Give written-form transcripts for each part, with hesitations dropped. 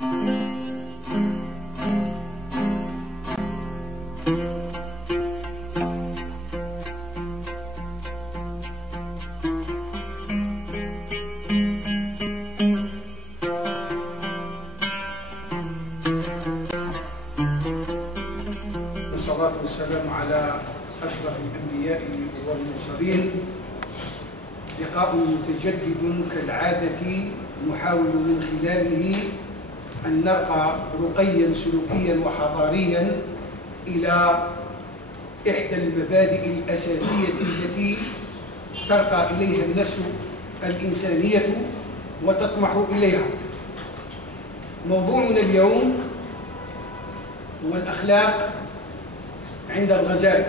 والصلاة والسلام على أشرف الأنبياء والمرسلين. لقاء متجدد كالعادة نحاول من خلاله أن نرقى رقيا سلوكيا وحضاريا إلى إحدى المبادئ الأساسية التي ترقى إليها النفس الإنسانية وتطمح إليها. موضوعنا اليوم هو الأخلاق عند الغزالي،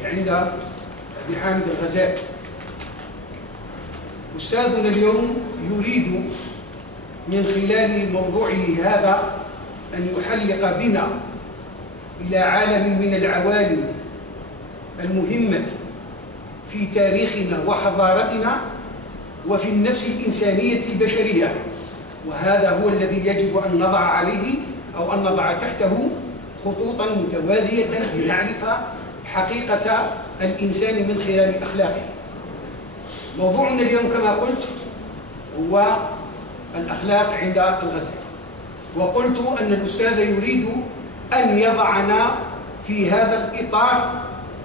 أي عند أبي حامد الغزالي. أستاذنا اليوم يريد من خلال موضوعه هذا أن يحلق بنا إلى عالم من العوالم المهمة في تاريخنا وحضارتنا وفي النفس الإنسانية البشرية، وهذا هو الذي يجب أن نضع عليه أو أن نضع تحته خطوطا متوازية لنعرف حقيقة الإنسان من خلال أخلاقه. موضوعنا اليوم كما قلت هو الأخلاق عند الغزالي، وقلت أن الأستاذ يريد أن يضعنا في هذا الإطار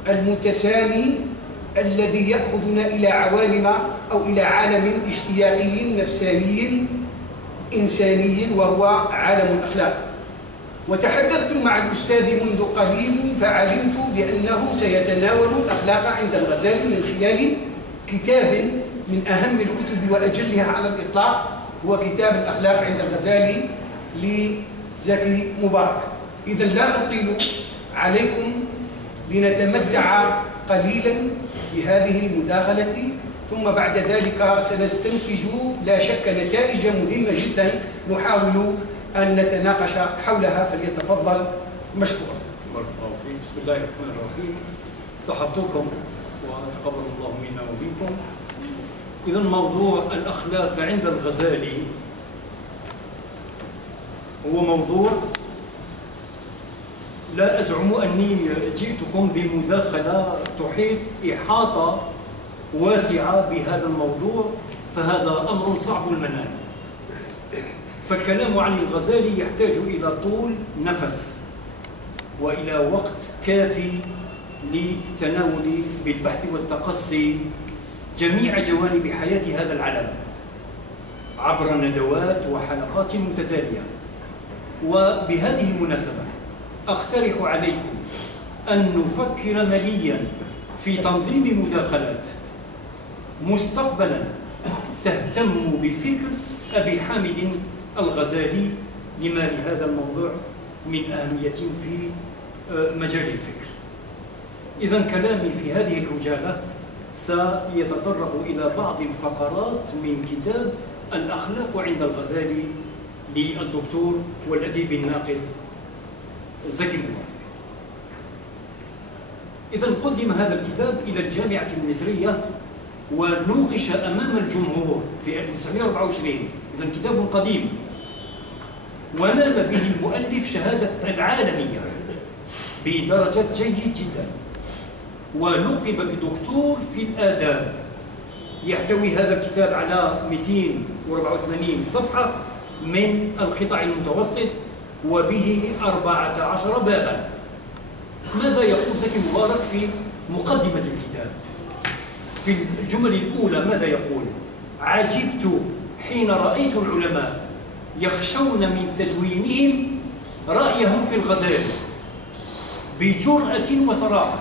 المتسامي الذي يأخذنا إلى عوالم أو إلى عالم اشتياقي نفساني إنساني وهو عالم الأخلاق. وتحدثت مع الأستاذ منذ قليل فعلمت بأنه سيتناول الأخلاق عند الغزالي من خلال كتاب من أهم الكتب وأجلها على الإطلاق، هو كتاب الأخلاق عند الغزالي لزكي مبارك. إذا لا أطيل عليكم لنتمتع قليلا بهذه المداخلة، ثم بعد ذلك سنستنتج لا شك نتائج مهمة جدا نحاول أن نتناقش حولها. فليتفضل مشكورا. بارك الله فيك. بسم الله الرحمن الرحيم. صحبتكم وتقبل الله منا ومنكم. إذا موضوع الأخلاق عند الغزالي هو موضوع لا أزعم أني جئتكم بمداخلة تحيط إحاطة واسعة بهذا الموضوع، فهذا أمر صعب المنال. فالكلام عن الغزالي يحتاج إلى طول نفس وإلى وقت كافي لتناول بالبحث والتقصي جميع جوانب حياة هذا العالم عبر ندوات وحلقات متتالية. وبهذه المناسبة أقترح عليكم أن نفكر مليا في تنظيم مداخلات مستقبلا تهتم بفكر أبي حامد الغزالي، لما لهذا الموضوع من أهمية في مجال الفكر. إذن كلامي في هذه العجالة سيتطرق إلى بعض الفقرات من كتاب الأخلاق عند الغزالي للدكتور والأديب الناقد زكي مبارك. إذن قدم هذا الكتاب إلى الجامعة المصرية ونوقش أمام الجمهور في 1924. إذن كتاب قديم، ونال به المؤلف شهادة العالمية بدرجة جيد جدا، ولقب بدكتور في الآداب. يحتوي هذا الكتاب على 284 صفحة من القطع المتوسط، وبه 14 بابا. ماذا يقول زكي مبارك في مقدمة الكتاب؟ في الجمل الأولى ماذا يقول؟ عجبت حين رأيت العلماء يخشون من تدوينهم رأيهم في الغزالي بجرأة وصراحة،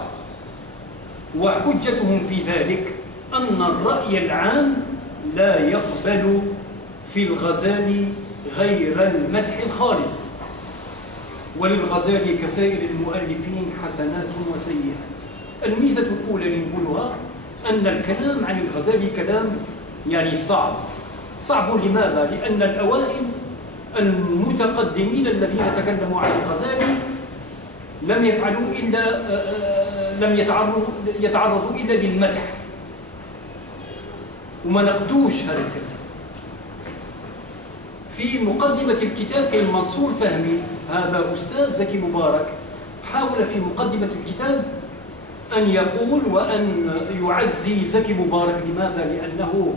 وحجتهم في ذلك أن الرأي العام لا يقبل في الغزالي غير المدح الخالص، وللغزالي كسائر المؤلفين حسنات وسيئات. الميزة الأولى اللي نقولها أن الكلام عن الغزالي كلام يعني صعب. لماذا؟ لأن الأوائل المتقدمين الذين تكلموا عن الغزالي لم يفعلوا إلا لم يتعرضوا إلا للمدح، وما نقدوش هذا الكلام. في مقدمة الكتاب كان منصور فهمي هذا أستاذ زكي مبارك حاول في مقدمة الكتاب أن يقول وأن يعزي زكي مبارك. لماذا؟ لأنه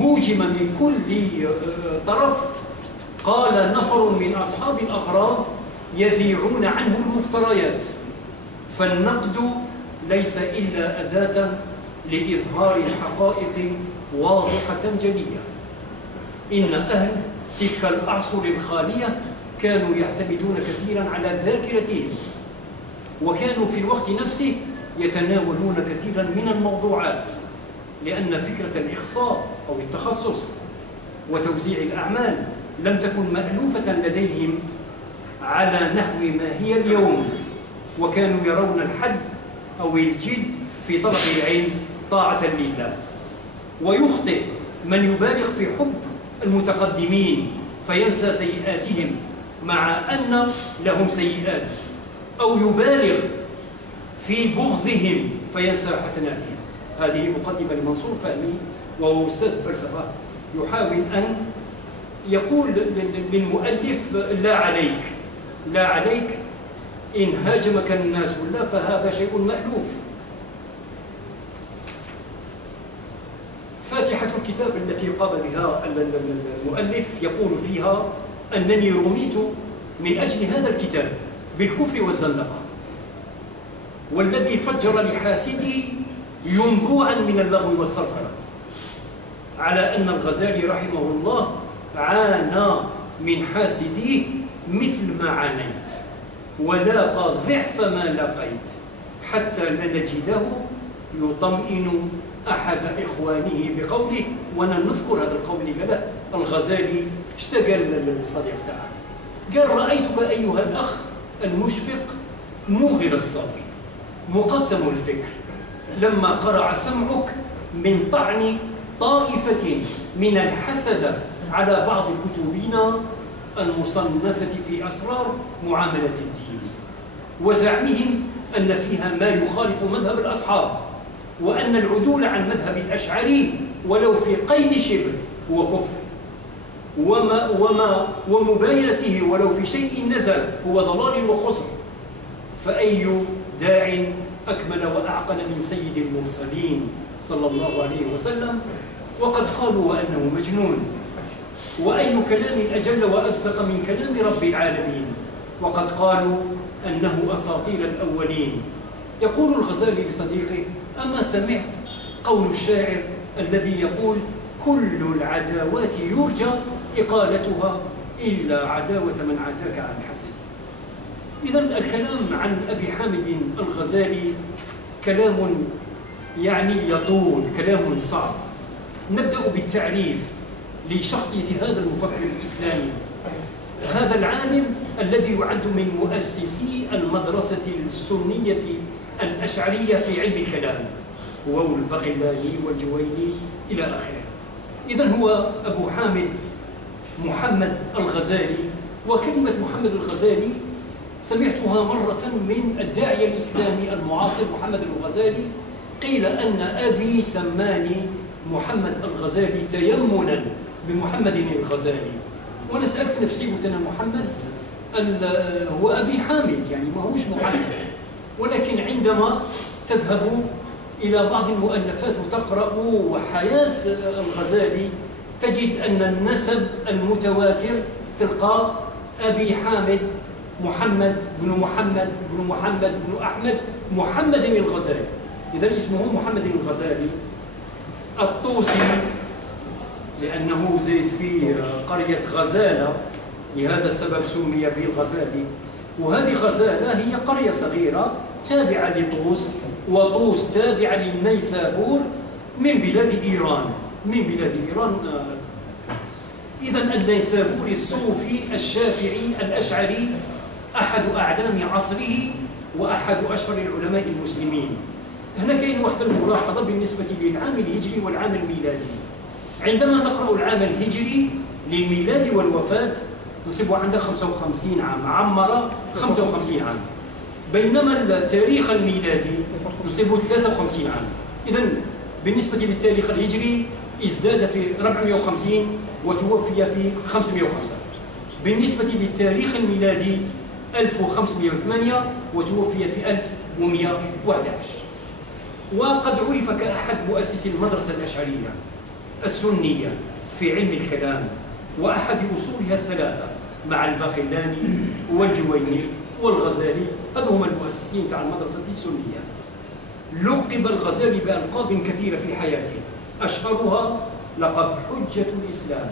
هوجم من كل طرف. قال نفر من أصحاب الأغراض يذيعون عنه المفتريات، فالنقد ليس إلا أداة لإظهار الحقائق واضحة جلية. إن أهل تلك الأعصر الخالية كانوا يعتمدون كثيرا على ذاكرتهم، وكانوا في الوقت نفسه يتناولون كثيرا من الموضوعات، لأن فكرة الإخصاء أو التخصص وتوزيع الأعمال لم تكن مألوفة لديهم على نحو ما هي اليوم، وكانوا يرون الحد أو الجد في طلب العلم طاعة لله. ويخطئ من يبالغ في حب المتقدمين فينسى سيئاتهم مع أن لهم سيئات، أو يبالغ في بغضهم فينسى حسناتهم. هذه مقدمة لمنصور فهمي، وهو أستاذ فلسفة، يحاول أن يقول للمؤلف لا عليك، لا عليك، إن هاجمك الناس ولا فهذا شيء مألوف. فاتحة الكتاب التي قام بها المؤلف يقول فيها أنني رميت من أجل هذا الكتاب بالكفر والزندقة، والذي فجر لحاسدي ينبوعا من اللغو والثرثرة، على أن الغزالي رحمه الله عانى من حاسديه مثل ما عانيت، ولاقى ضعف ما لقيت، حتى لا نجده يطمئن أحد إخوانه بقوله. وأنا نذكر هذا القول له الغزالي اشتغل للصديق تاعه، قال رأيتك أيها الأخ المشفق موغر الصدر مقسم الفكر، لما قرع سمعك من طعن طائفة من الحسد على بعض كتبنا المصنفة في أسرار معاملة الدين، وزعمهم أن فيها ما يخالف مذهب الأصحاب، وأن العدول عن مذهب الأشعري ولو في قيد شبه هو كفر، ومباينته ولو في شيء نزل هو ضلال وخسر. فأي داع أكمل وأعقل من سيد المرسلين صلى الله عليه وسلم، وقد قالوا وأنه مجنون، وأي كلام أجل وأصدق من كلام رب العالمين، وقد قالوا أنه أساطير الأولين. يقول الغزالي لصديقه أما سمعت قول الشاعر الذي يقول كل العداوات يرجى إقالتها إلا عداوة من عاداك عن حسد. إذن الكلام عن أبي حامد الغزالي كلام يعني يطول، كلام صعب. نبدأ بالتعريف لشخصية هذا المفكر الإسلامي، هذا العالم الذي يعد من مؤسسي المدرسة السنية الأشعرية في علم الكلام، هو الباقلاني والجويني إلى آخره. إذن هو أبو حامد محمد الغزالي. وكلمة محمد الغزالي سمعتها مرة من الداعية الإسلامي المعاصر محمد الغزالي، قيل أن أبي سماني محمد الغزالي تيمنا بمحمد الغزالي. وأنا سألت نفسي قلت أنا محمد هو أبي حامد، يعني ما هوش محمد. ولكن عندما تذهب إلى بعض المؤلفات وتقرأ حياة الغزالي تجد أن النسب المتواتر تلقى أبي حامد محمد بن محمد بن محمد بن أحمد محمد الغزالي. إذا اسمه محمد الغزالي الطوسي، لأنه زيد في قرية غزالة، لهذا السبب سمي به الغزالي. وهذه غزالة هي قرية صغيرة تابعة لطوس، وطوس تابعة للنيسابور من بلاد إيران، من بلاد إيران. إذا النيسابوري الصوفي الشافعي الأشعري أحد أعلام عصره وأحد أشهر العلماء المسلمين. هنا كاين واحدة الملاحظة بالنسبة للعام الهجري والعام الميلادي. عندما نقرأ العام الهجري للميلاد والوفاة نصيب عندها 55 عام، عمر 55 عام، بينما التاريخ الميلادي نصيبه 53 عام. إذن بالنسبة للتاريخ الهجري ازداد في 450 وتوفي في 505. بالنسبة للتاريخ الميلادي 1508 وتوفي في 1111. وقد عرف كأحد مؤسسي المدرسة الأشعرية السنية في علم الكلام وأحد أصولها الثلاثة مع الباقلاني والجويني والغزالي. هذا هم المؤسسين تاع المدرسة السنية. لقب الغزالي بألقاب كثيرة في حياته، أشهرها لقب حجة الإسلام،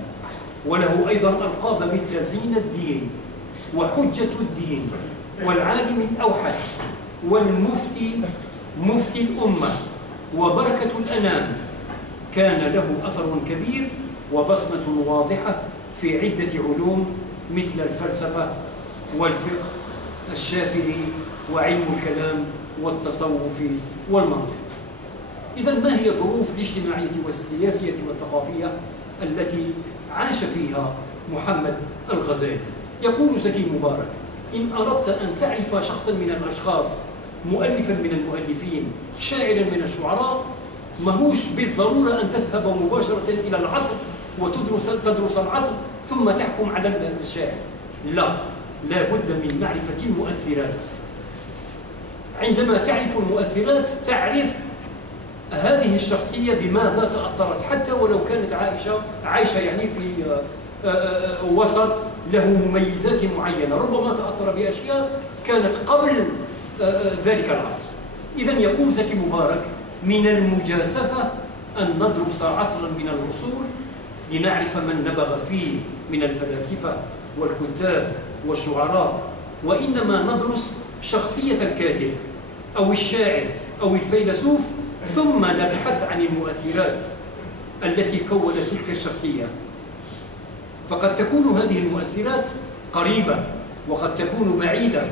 وله أيضا ألقاب مثل زين الدين وحجة الدين والعالم الأوحد والمفتي مفتي الأمة وبركة الأنام. كان له أثر كبير وبصمة واضحة في عدة علوم مثل الفلسفة والفقه الشافعي وعلم الكلام والتصوف والمنطق. إذا ما هي الظروف الاجتماعية والسياسية والثقافية التي عاش فيها محمد الغزالي؟ يقول زكي مبارك: إن أردت أن تعرف شخصا من الأشخاص، مؤلفا من المؤلفين، شاعرا من الشعراء، ماهوش بالضرورة أن تذهب مباشرة إلى العصر وتدرس العصر ثم تحكم على الشاعر. لا بد من معرفة المؤثرات. عندما تعرف المؤثرات تعرف هذه الشخصية بماذا تأثرت، حتى ولو كانت عايشة يعني في وسط له مميزات معينة، ربما تأثر بأشياء كانت قبل ذلك العصر. إذا يقول زكي مبارك: من المجاسفة أن ندرس عصرا من العصور لنعرف من نبغ فيه من الفلاسفة والكتاب والشعراء، وإنما ندرس شخصية الكاتب أو الشاعر أو الفيلسوف، ثم نبحث عن المؤثرات التي كونت تلك الشخصية. فقد تكون هذه المؤثرات قريبة وقد تكون بعيدة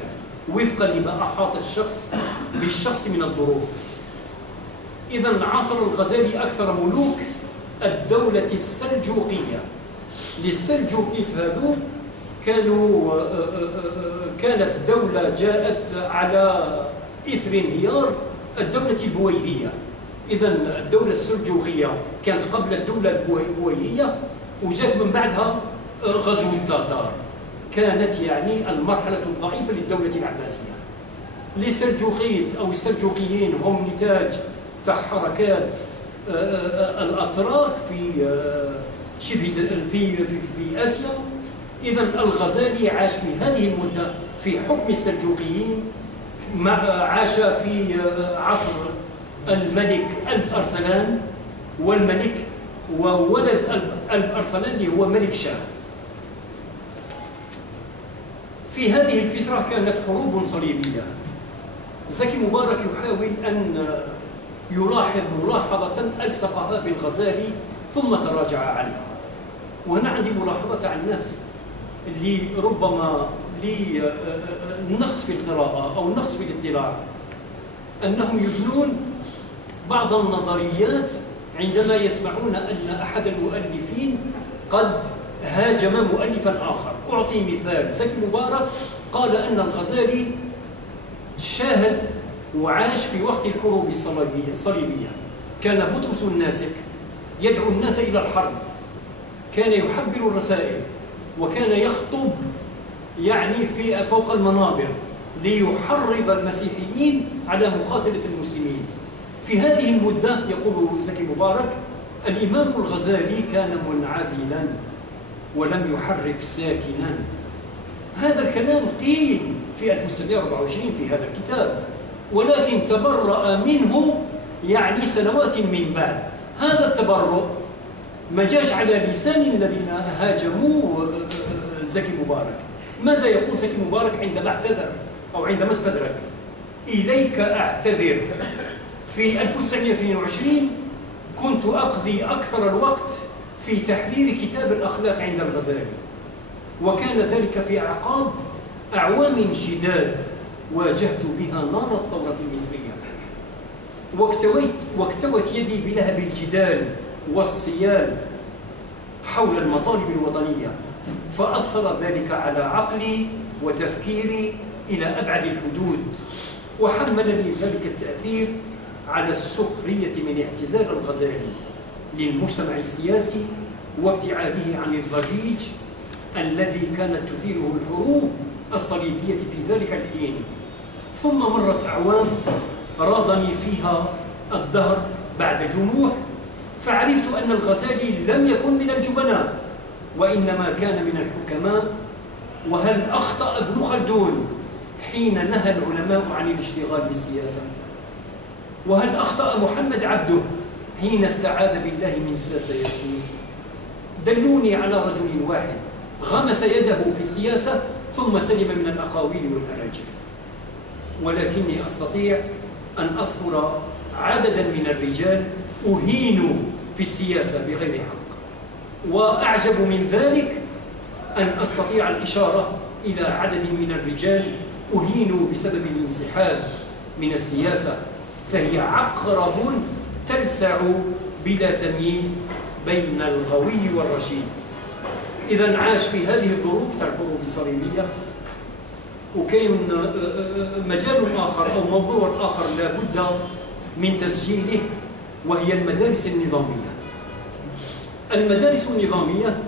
وفقا لما أحاط الشخص بالشخص من الظروف. إذا عصر الغزالي أكثر ملوك الدولة السلجوقية. للسلجوقية هذو كانت دولة جاءت على إثر انهيار الدولة البويهية. إذا الدولة السلجوقية كانت قبل الدولة البويهية وجاءت من بعدها غزو التتار. كانت يعني المرحلة الضعيفة للدولة العباسية. للسلجوقية أو السلجوقيين هم نتاج حركات الأتراك في آسيا. إذا الغزالي عاش في هذه المدة في حكم السلجوقيين، عاش في عصر الملك ألب أرسلان، والملك وولد ألب أرسلان اللي هو ملك شاه. في هذه الفترة كانت حروب صليبية. زكي مبارك يحاول أن يلاحظ ملاحظة ألصقها بالغزالي ثم تراجع عنها. وهنا عندي ملاحظة عن الناس اللي ربما نقص في القراءة أو نقص في الاطلاع، أنهم يبنون بعض النظريات عندما يسمعون أن أحد المؤلفين قد هاجم مؤلفا آخر. أعطي مثال: زكي مبارك قال أن الغزالي شاهد وعاش في وقت الحروب الصليبية. كان بطرس الناسك يدعو الناس إلى الحرب، كان يحبر الرسائل، وكان يخطب يعني فوق المنابر ليحرض المسيحيين على مقاتلة المسلمين. في هذه المدة يقول زكي مبارك: الإمام الغزالي كان منعزلا ولم يحرك ساكنا. هذا الكلام قيل في 1924 في هذا الكتاب، ولكن تبرأ منه يعني سنوات من بعد. هذا التبرؤ ما جاش على لسان الذين هاجموا زكي مبارك. ماذا يقول زكي مبارك عندما اعتذر أو عندما استدرك؟ إليك أعتذر. في 1922 كنت أقضي أكثر الوقت في تحرير كتاب الأخلاق عند الغزالي، وكان ذلك في أعقاب أعوام شداد واجهت بها نار الثورة المصرية، واكتوت يدي بلهب الجدال والصيال حول المطالب الوطنية، فأثر ذلك على عقلي وتفكيري إلى أبعد الحدود، وحملني ذلك التأثير على السخرية من اعتزال الغزالي للمجتمع السياسي وابتعاده عن الضجيج الذي كانت تثيره الحروب الصليبية في ذلك الحين. ثم مرت أعوام راضني فيها الدهر بعد جموح، فعرفت أن الغزالي لم يكن من الجبناء وإنما كان من الحكماء. وهل أخطأ ابن خلدون حين نهى العلماء عن الاشتغال بالسياسة؟ وهل أخطأ محمد عبده حين استعاذ بالله من ساسة يسوس؟ دلوني على رجل واحد غمس يده في السياسة ثم سلم من الأقاويل والأراجيل. ولكني أستطيع أن أذكر عددا من الرجال أهينوا في السياسة بغير حق، وأعجب من ذلك أن أستطيع الإشارة إلى عدد من الرجال أهينوا بسبب الانسحاب من السياسة، فهي عقرب تلسع بلا تمييز بين الغوي والرشيد. إذا عاش في هذه الظروف تاع الحروب الصليبية. وكاين مجال آخر أو موضوع آخر لا بد من تسجيله، وهي المدارس النظامية. المدارس النظامية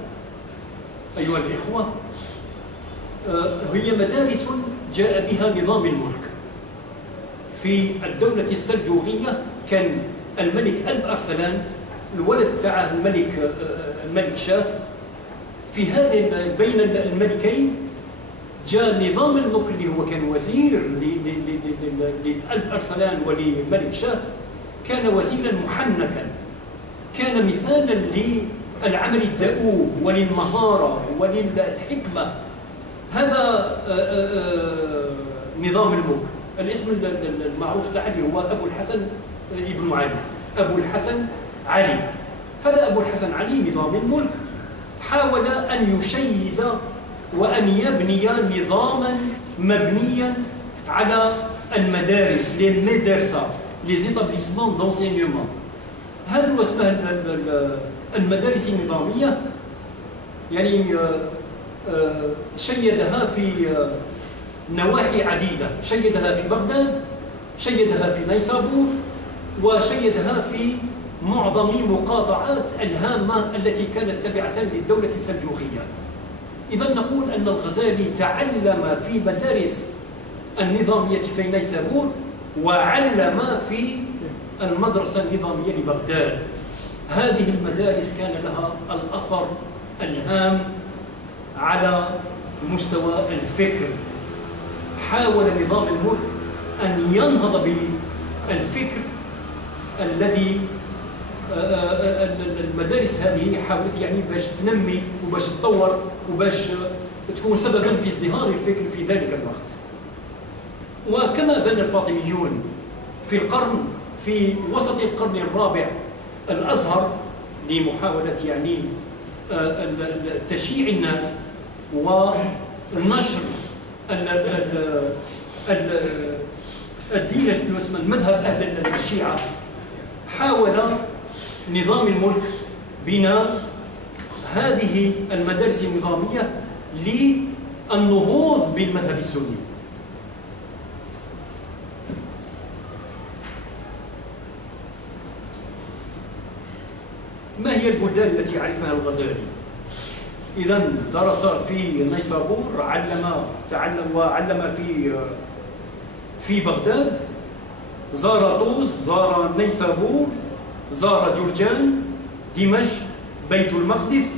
أيها الإخوة هي مدارس جاء بها نظام الملك. في الدولة السلجوقية كان الملك ألب أرسلان الولد تاع الملك شاه. في هذه بين الملكين جاء نظام الملك اللي هو كان وزير لألب أرسلان ولملك شاه، كان وزيرا محنكا، كان مثالا للعمل الدؤوب وللمهارة وللحكمة. هذا نظام الملك. الاسم المعروف تاعه هو أبو الحسن ابن علي، أبو الحسن علي. هذا أبو الحسن علي نظام الملك حاول أن يشيد وأن يبني نظاما مبنيا على المدارس، للمدرسة، les établissements d'enseignement. هذا هو اسمه المدارس النظامية. يعني شيدها في نواحي عديدة، شيدها في بغداد، شيدها في نيسابور، وشيدها في معظم مقاطعات الهامة التي كانت تابعة للدولة السلجوقية. إذا نقول أن الغزالي تعلم في مدارس النظامية في نيسابور وعلم في المدرسة النظامية لبغداد. هذه المدارس كان لها الأثر الهام على مستوى الفكر. حاول نظام الملك أن ينهض بالفكر الذي المدارس هذه حاولت يعني باش تنمي وباش تطور وباش تكون سببا في ازدهار الفكر في ذلك الوقت. وكما بنى الفاطميون في وسط القرن الرابع الأزهر لمحاولة يعني تشييع الناس ونشر الدين المذهب أهل الشيعة، حاول نظام الملك بناء هذه المدارس النظامية للنهوض بالمذهب السني. ما هي البلدان التي عرفها الغزالي؟ إذا درس في نيسابور، وعلم في بغداد، زار طوس، زار نيسابور، زار جرجان، دمشق، بيت المقدس،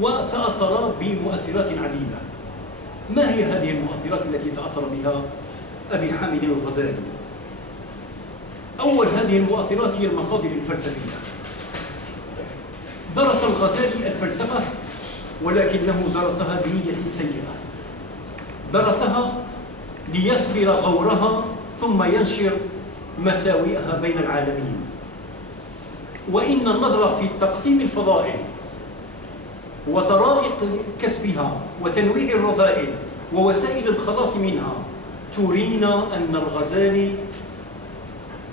وتأثر بمؤثرات عديدة. ما هي هذه المؤثرات التي تأثر بها أبي حامد الغزالي؟ أول هذه المؤثرات هي المصادر الفلسفية. درس الغزالي الفلسفة ولكنه درسها بنية سيئة، درسها ليسبر غورها ثم ينشر مساوئها بين العالمين. وإن النظر في تقسيم الفضائل وطرائق كسبها وتنويع الرذائل ووسائل الخلاص منها ترينا أن الغزالي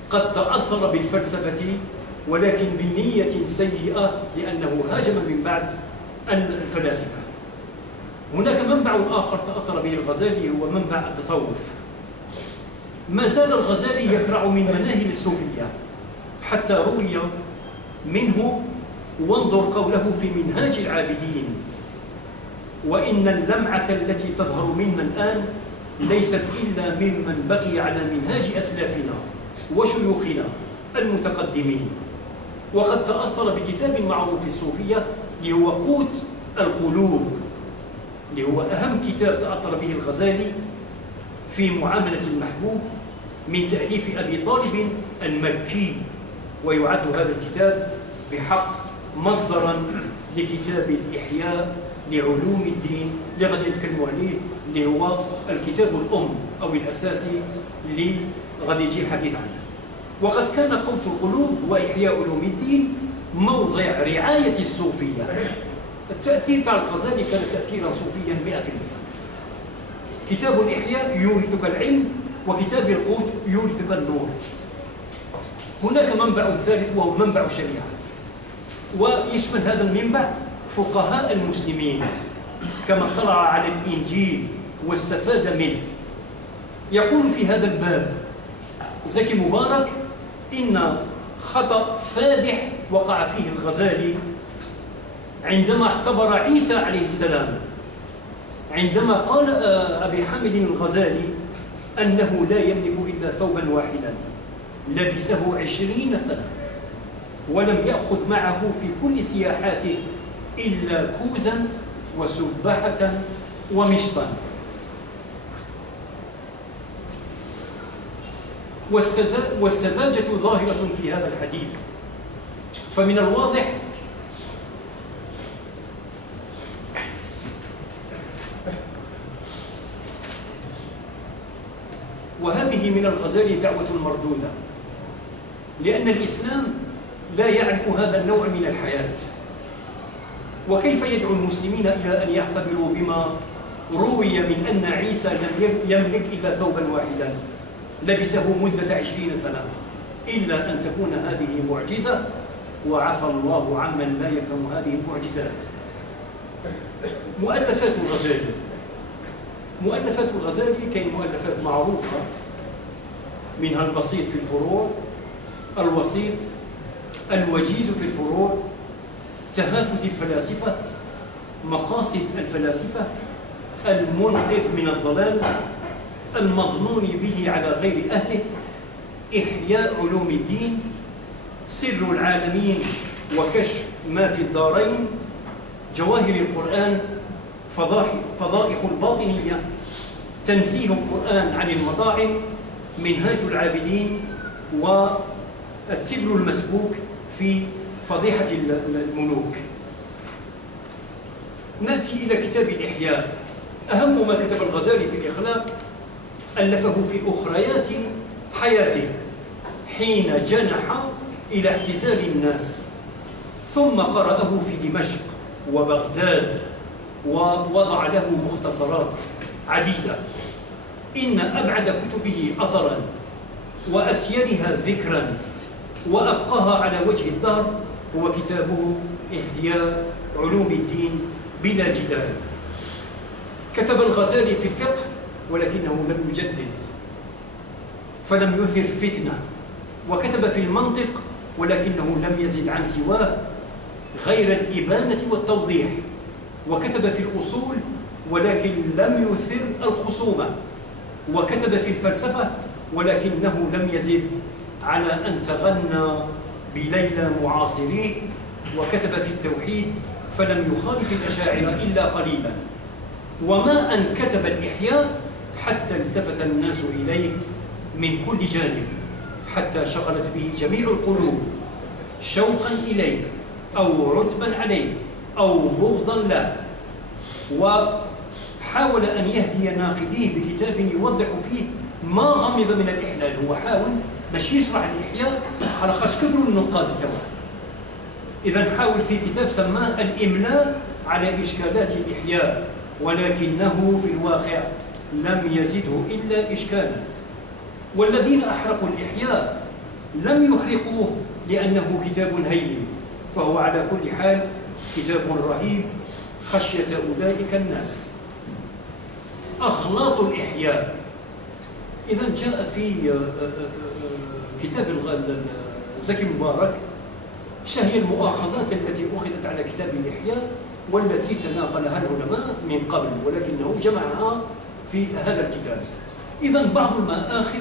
قد تأثر بالفلسفة ولكن بنية سيئة، لأنه هاجم من بعد الفلاسفة. هناك منبع آخر تأثر به الغزالي هو منبع التصوف. ما زال الغزالي يكرع من مناهل الصوفية، حتى روي منه: وانظر قوله في منهاج العابدين: وإن اللمعة التي تظهر منا الآن ليست إلا ممن بقي على منهاج أسلافنا وشيوخنا المتقدمين. وقد تأثر بكتاب معروف في الصوفية اللي هو قوت القلوب، اللي هو أهم كتاب تأثر به الغزالي في معاملة المحبوب، من تأليف أبي طالب المكي. ويعد هذا الكتاب بحق مصدرا لكتاب الإحياء لعلوم الدين اللي غادي نتكلموا عليه، اللي هو الكتاب الأم أو الأساسي اللي غادي يجي الحديث عنه. وقد كان قوت القلوب وإحياء علوم الدين موضع رعاية الصوفية. التأثير تاع الغزالي كان تأثيرا صوفيا 100%. كتاب الإحياء يورثك العلم، وكتاب القوت يورثك النور. هناك منبع ثالث وهو منبع الشريعة، ويشمل هذا المنبع فقهاء المسلمين كما اطلع على الإنجيل واستفاد منه. يقول في هذا الباب زكي مبارك: إن خطأ فادح وقع فيه الغزالي عندما اعتبر عيسى عليه السلام، عندما قال أبي حامد الغزالي أنه لا يملك إلا ثوبا واحدا لبسه 20 سنة، ولم يأخذ معه في كل سياحاته إلا كوزا وسباحة ومشطا. والسذاجة ظاهرة في هذا الحديث. فمن الواضح وهذه من الغزالي دعوة مردودة، لأن الإسلام لا يعرف هذا النوع من الحياة. وكيف يدعو المسلمين إلى أن يعتبروا بما روي من أن عيسى لم يملك إلا ثوبا واحدا لبسه مدة 20 سنة، إلا أن تكون هذه معجزة، وعفى الله عمن لا يفهم هذه المعجزات. مؤلفات الغزالي، مؤلفات الغزالي كاين مؤلفات معروفة، منها البسيط في الفروع، الوسيط، الوجيز في الفروع، تهافت الفلاسفة، مقاصد الفلاسفة، المنقذ من الضلال، المظنون به على غير أهله، إحياء علوم الدين، سر العالمين وكشف ما في الدارين، جواهر القرآن، فضائح الباطنية، تنزيه القرآن عن المطاعم، منهاج العابدين، والتبر المسبوك في فضيحة الملوك. نأتي إلى كتاب الإحياء. أهم ما كتب الغزالي في الإخلاق ألفه في أخريات حياته حين جنح إلى اعتزال الناس، ثم قرأه في دمشق وبغداد، ووضع له مختصرات عديدة. إن أبعد كتبه أثرا وأسيرها ذكرا وأبقاها على وجه الدهر هو كتابه إحياء علوم الدين بلا جدال. كتب الغزالي في الفقه ولكنه لم يجدد، فلم يثر فتنة، وكتب في المنطق ولكنه لم يزد عن سواه غير الإبانة والتوضيح، وكتب في الأصول ولكن لم يثر الخصومة، وكتب في الفلسفة ولكنه لم يزد على أن تغنى بليلى معاصريه، وكتب في التوحيد فلم يخالف الأشاعرة إلا قليلا. وما أن كتب الإحياء حتى التفت الناس إليه من كل جانب، حتى شغلت به جميع القلوب شوقا إليه أو عتبا عليه أو بغضا له. وحاول أن يهدي ناقديه بكتاب يوضح فيه ما غمض من الإحلال. هو حاول باش يشرح الإحياء على خاطر كثروا النقاد تاعه. إذا حاول في كتاب سماه الإملاء على إشكالات الإحياء، ولكنه في الواقع لم يزده إلا إشكالا. والذين أحرقوا الإحياء لم يحرقوه لأنه كتاب هين، فهو على كل حال كتاب رهيب خشية أولئك الناس. أغلاط الإحياء إذا جاء في كتاب زكي مبارك هي المؤاخذات التي أخذت على كتاب الإحياء والتي تناقلها العلماء من قبل، ولكنه جمعها في هذا الكتاب. إذن بعض المآخذ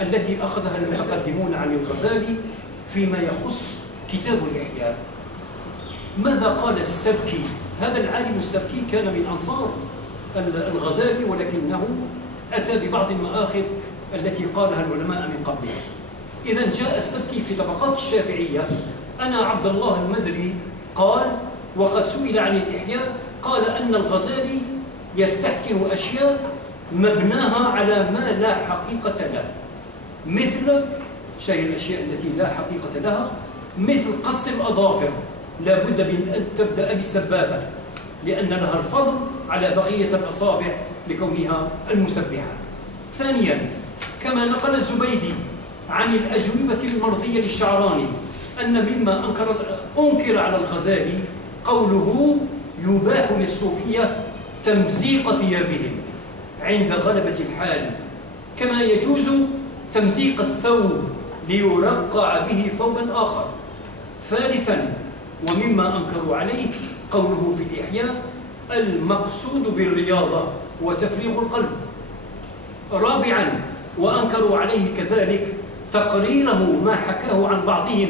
التي أخذها المتقدمون عن الغزالي فيما يخص كتاب الإحياء. ماذا قال السبكي؟ هذا العالم السبكي كان من أنصار الغزالي، ولكنه أتى ببعض المآخذ التي قالها العلماء من قبله. إذن جاء السبكي في طبقات الشافعية: أنا عبد الله المزري قال وقد سئل عن الإحياء قال أن الغزالي يستحسن أشياء مبناها على ما لا حقيقة له، مثل الأشياء التي لا حقيقة لها، مثل قص الأظافر، لا بد من أن تبدأ بالسبابة لأن لها الفضل على بقية الأصابع لكونها المسبحة. ثانيا، كما نقل الزبيدي عن الأجوبة المرضية للشعراني أن مما أنكر على الغزالي قوله يباح للصوفية تمزيق ثيابهم عند غلبة الحال، كما يجوز تمزيق الثوب ليرقع به ثوبا آخر. ثالثا، ومما أنكروا عليه قوله في الإحياء المقصود بالرياضة وتفريغ القلب. رابعا، وأنكروا عليه كذلك تقريره ما حكاه عن بعضهم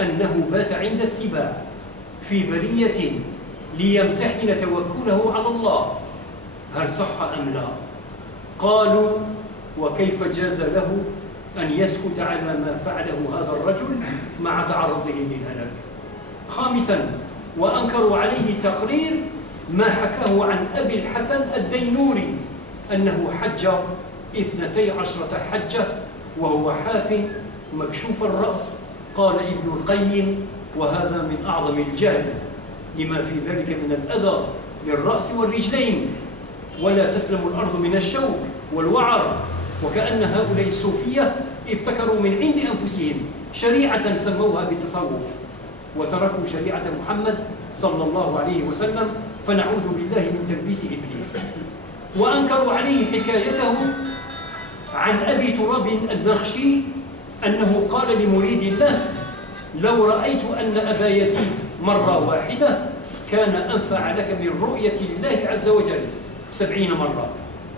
أنه بات عند السباع في برية ليمتحن توكله على الله، هل صح أم لا؟ قالوا وكيف جاز له أن يسكت على ما فعله هذا الرجل مع تعرضه للهلاك؟ خامسا، وأنكروا عليه تقرير ما حكاه عن أبي الحسن الدينوري أنه حج 12 حجة وهو حاف مكشوف الرأس. قال ابن القيم وهذا من أعظم الجهل لما في ذلك من الأذى للرأس والرجلين، ولا تسلم الأرض من الشوك والوعر، وكأن هؤلاء الصوفية ابتكروا من عند أنفسهم شريعة سموها بالتصوف وتركوا شريعة محمد صلى الله عليه وسلم، فنعوذ بالله من تلبيس إبليس. وأنكروا عليه حكايته عن أبي تراب النخشي أنه قال لمريد الله لو رأيت أن أبا يزيد مرة واحدة كان أنفع لك من رؤية الله عز وجل 70 مرة.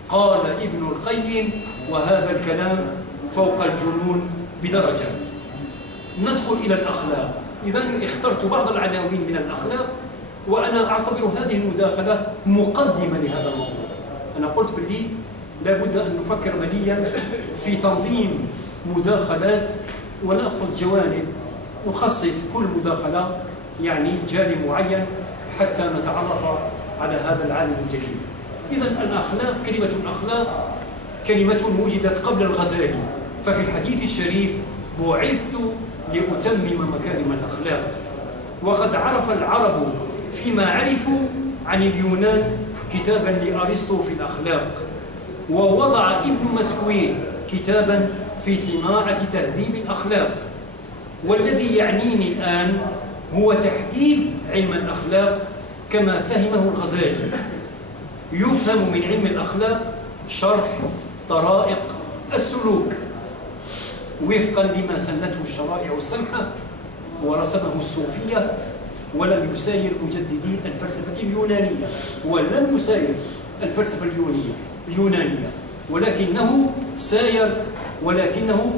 قال ابن القيم وهذا الكلام فوق الجنون بدرجات. ندخل إلى الأخلاق. إذن اخترت بعض العناوين من الأخلاق، وأنا أعتبر هذه المداخلة مقدمة لهذا الموضوع. أنا قلت باللي لابد أن نفكر مليا في تنظيم مداخلات ونأخذ جوانب، نخصص كل مداخلة يعني جانب معين حتى نتعرف على هذا العالم الجليل. إذن الأخلاق، كلمة الأخلاق كلمة وجدت قبل الغزالي، ففي الحديث الشريف بعثت لأتمم مكارم الأخلاق. وقد عرف العرب فيما عرفوا عن اليونان كتابا لأرسطو في الأخلاق، ووضع ابن مسكويه كتابا في صناعة تهذيب الأخلاق. والذي يعنيني الآن هو تحديد علم الأخلاق كما فهمه الغزالي. يفهم من علم الأخلاق شرح طرائق السلوك وفقا لما سنته الشرائع السمحة ورسمه الصوفية، ولم يساير مجددي الفلسفة اليونانية، ولم يساير الفلسفة اليونانية، ولكنه ساير، ولكنه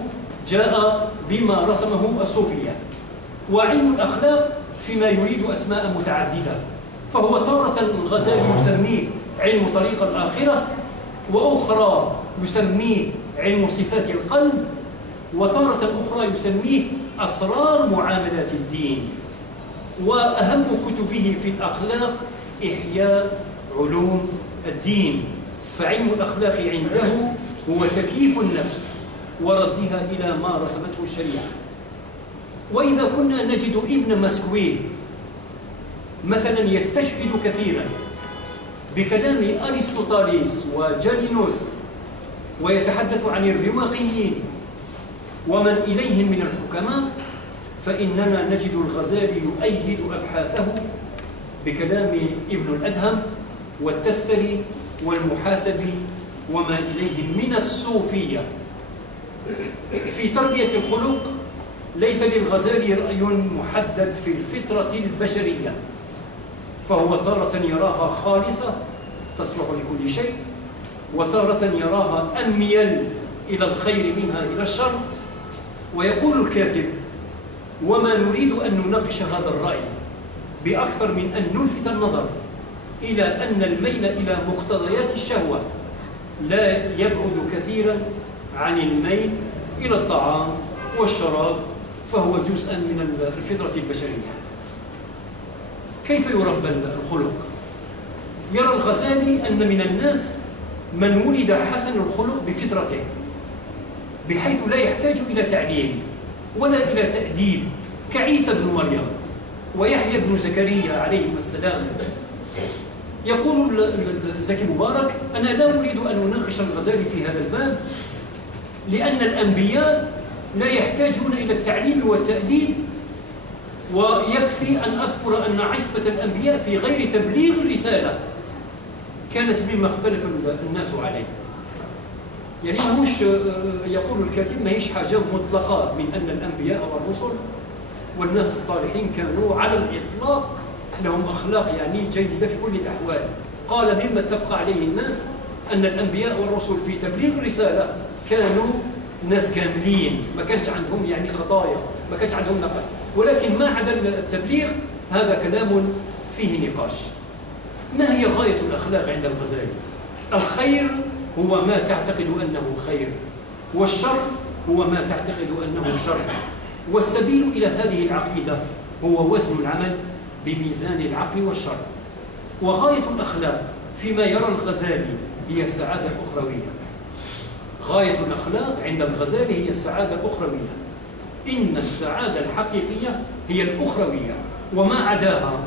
جاء بما رسمه الصوفية. وعلم الأخلاق فيما يريد أسماء متعددة، فهو تارة الغزالي يسميه علم طريق الآخرة، وأخرى يسميه علم صفات القلب، وتارة أخرى يسميه أسرار معاملات الدين. وأهم كتبه في الأخلاق إحياء علوم الدين. فعلم الأخلاق عنده هو تكييف النفس وردها إلى ما رسمته الشريعة. وإذا كنا نجد ابن مسكويه مثلا يستشهد كثيرا بكلام أرسطوطاليس وجالينوس ويتحدث عن الرواقيين ومن إليهم من الحكماء، فإننا نجد الغزالي يؤيد أبحاثه بكلام ابن الأدهم والتستري والمحاسبي وما إليهم من الصوفية في تربية الخلق ليس للغزالي رأي محدد في الفطرة البشرية، فهو تارة يراها خالصة تصلح لكل شيء، وتارة يراها أميل إلى الخير منها إلى الشر. ويقول الكاتب: وما نريد أن نناقش هذا الرأي بأكثر من أن نلفت النظر إلى أن الميل إلى مقتضيات الشهوة لا يبعد كثيرا عن الميل إلى الطعام والشراب، فهو جزءا من الفطرة البشرية. كيف يربى الخلق؟ يرى الغزالي أن من الناس من ولد حسن الخلق بفطرته، بحيث لا يحتاج إلى تعليم ولا إلى تأديب، كعيسى بن مريم ويحيى بن زكريا عليهما السلام. يقول زكي مبارك: أنا لا أريد أن أناقش الغزالي في هذا الباب، لأن الأنبياء لا يحتاجون إلى التعليم والتأديب، ويكفي أن أذكر أن عصبة الأنبياء في غير تبليغ الرسالة كانت مما اختلف الناس عليه. يعني ماهوش، يقول الكاتب، ما هيش حاجة مطلقة من أن الأنبياء والرسل والناس الصالحين كانوا على الإطلاق لهم أخلاق يعني جيدة في كل الأحوال. قال: مما اتفق عليه الناس أن الأنبياء والرسل في تبليغ الرسالة كانوا ناس كاملين، ما كانش عندهم يعني خطايا، ما كانش عندهم نقص، ولكن ما عدا التبليغ هذا كلام فيه نقاش. ما هي غاية الأخلاق عند الغزالي؟ الخير هو ما تعتقد أنه خير، والشر هو ما تعتقد أنه شر، والسبيل إلى هذه العقيدة هو وزن العمل بميزان العقل والشر. وغاية الأخلاق فيما يرى الغزالي هي السعادة الأخروية. غاية الأخلاق عند الغزالي هي السعادة الأخروية. إن السعادة الحقيقية هي الأخروية، وما عداها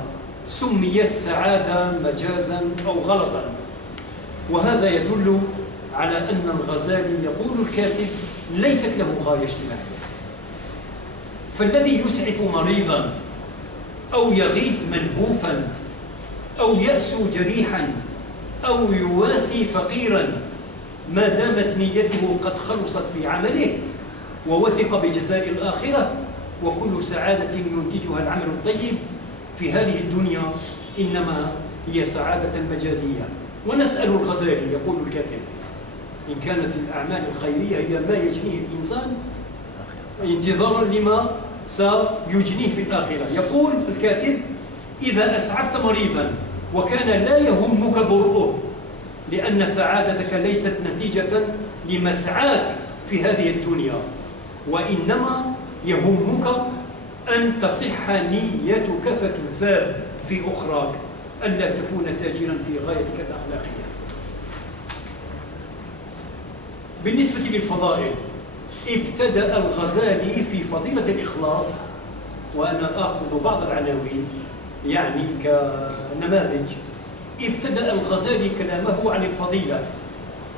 سميت سعادة مجازا أو غلطا. وهذا يدل على أن الغزالي، يقول الكاتب، ليست له غاية اجتماعية. فالذي يسعف مريضا أو يغيث ملهوفا أو يأسو جريحا أو يواسي فقيرا ما دامت نيته قد خلصت في عمله ووثق بجزاء الآخرة، وكل سعادة ينتجها العمل الطيب في هذه الدنيا إنما هي سعادة مجازية. ونسأل الغزالي، يقول الكاتب: إن كانت الأعمال الخيرية هي ما يجنيه الإنسان انتظارا لما سيجنيه في الآخرة. يقول الكاتب: إذا أسعفت مريضا وكان لا يهمك برؤه، لأن سعادتك ليست نتيجة لمسعاك في هذه الدنيا، وإنما يهمك أن تصح نيتك فتثاب في أخراك، ألا تكون تاجرا في غايتك الأخلاقية. بالنسبة للفضائل، ابتدأ الغزالي في فضيلة الإخلاص، وأنا آخذ بعض العناوين يعني كنماذج. ابتدأ الغزالي كلامه عن الفضيلة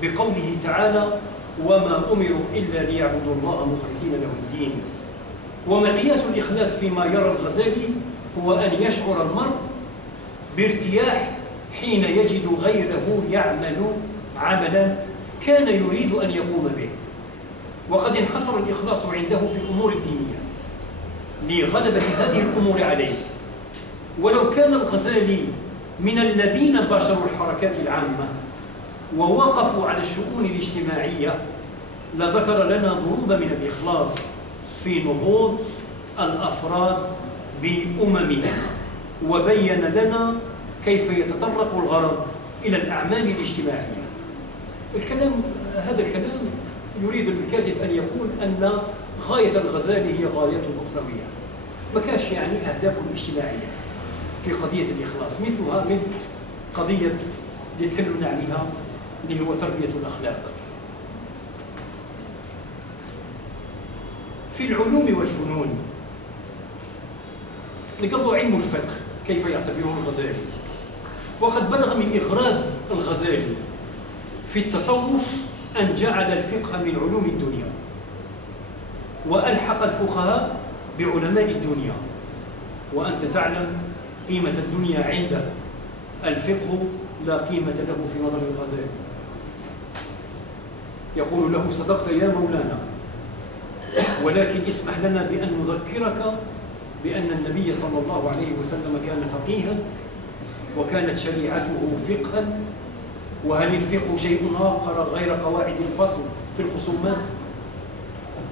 بقوله تعالى: وما أمروا إلا ليعبدوا الله مخلصين له الدين. ومقياس الإخلاص فيما يرى الغزالي هو أن يشعر المرء بارتياح حين يجد غيره يعمل عملا كان يريد أن يقوم به. وقد انحصر الإخلاص عنده في الأمور الدينية لغلبة هذه الأمور عليه. ولو كان الغزالي من الذين باشروا الحركات العامة ووقفوا على الشؤون الاجتماعية لذكر لنا ضروب من الإخلاص في نهوض الأفراد بأممهم، وبين لنا كيف يتطرق الغرض إلى الأعمال الاجتماعية. هذا الكلام يريد الكاتب أن يقول أن غاية الغزالي هي غاية أخروية، ما كاش يعني أهداف اجتماعية في قضية الإخلاص، مثل قضية اللي تكلمنا عليها اللي هو تربية الأخلاق. في العلوم والفنون نقضوا علم الفقه كيف يعتبره الغزالي، وقد بلغ من إغراب الغزالي في التصوف أن جعل الفقه من علوم الدنيا وألحق الفقهاء بعلماء الدنيا. وأنت تعلم قيمة الدنيا عنده، الفقه لا قيمة له في نظر الغزالي. يقول له: صدقت يا مولانا، ولكن اسمح لنا بأن نذكرك بأن النبي صلى الله عليه وسلم كان فقيها، وكانت شريعته فقها. وهل الفقه شيء آخر غير قواعد الفصل في الخصومات؟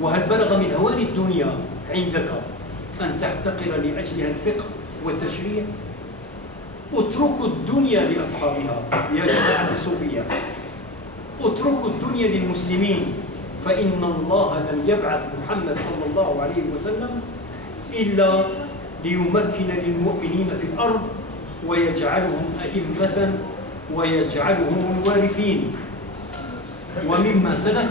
وهل بلغ من هوان الدنيا عندك أن تحتقر لأجلها الفقه والتشريع؟ اتركوا الدنيا لأصحابها يا جماعة الصوفية، اتركوا الدنيا للمسلمين، فإن الله لم يبعث محمد صلى الله عليه وسلم إلا ليمكن للمؤمنين في الأرض ويجعلهم أئمة ويجعلهم الوارثين. ومما سلف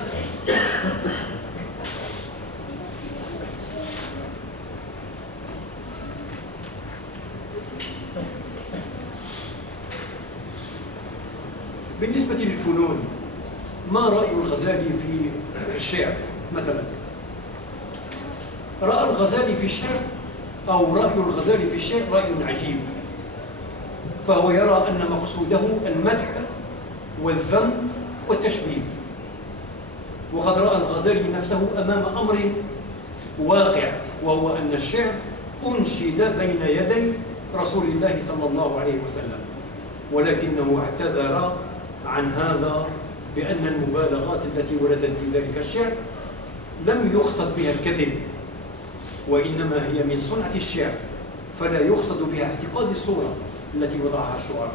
بالنسبة للفنون، ما رأي الغزالي في الشعر مثلا؟ رأى الغزالي في الشعر أو رأي الغزالي في الشعر رأي عجيب، فهو يرى أن مقصوده المدح والذم والتشبيه، وقد رأى الغزالي نفسه أمام أمر واقع، وهو أن الشعر أنشد بين يدي رسول الله صلى الله عليه وسلم، ولكنه اعتذر عن هذا بأن المبالغات التي وردت في ذلك الشعر لم يقصد بها الكذب، وإنما هي من صنعة الشعر، فلا يقصد بها اعتقاد الصورة التي وضعها الشعراء.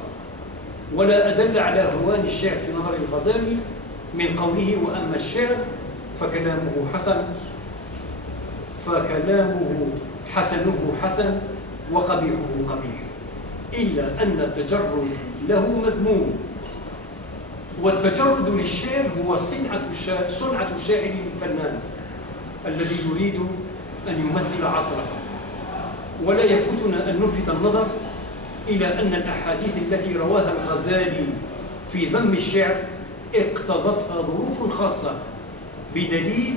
ولا أدل على هوان الشعر في نظر الغزالي من قوله: وأما الشعر فكلامه حسنه حسن وقبيحه قبيح، إلا أن التجرد له مذموم. والتجرد للشعر هو صنعة الشاعر الفنان الذي يريد أن يمثل عصره. ولا يفوتنا أن نلفت النظر إلى أن الأحاديث التي رواها الغزالي في ذم الشعر اقتضتها ظروف خاصة، بدليل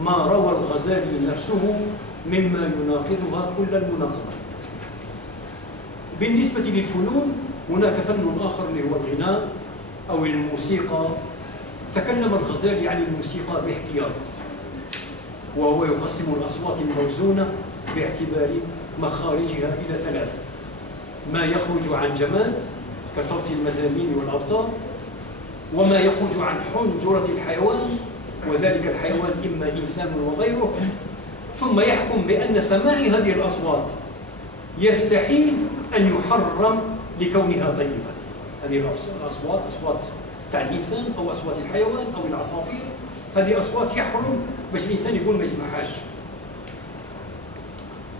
ما روى الغزالي نفسه مما يناقضها كل المناقضة. بالنسبة للفنون، هناك فن آخر اللي هو الغناء أو الموسيقى. تكلم الغزالي عن الموسيقى باحتياط، وهو يقسم الأصوات الموزونة باعتبار مخارجها إلى ثلاث: ما يخرج عن جماد كصوت المزامير والأوتار، وما يخرج عن حنجرة الحيوان، وذلك الحيوان إما إنسان وغيره، ثم يحكم بأن سماع هذه الأصوات يستحيل أن يحرم لكونها طيبة. هذه الأصوات أصوات تاع الإنسان أو أصوات الحيوان أو العصافير، هذه أصوات يحرم باش الإنسان يقول ما يسمعهاش.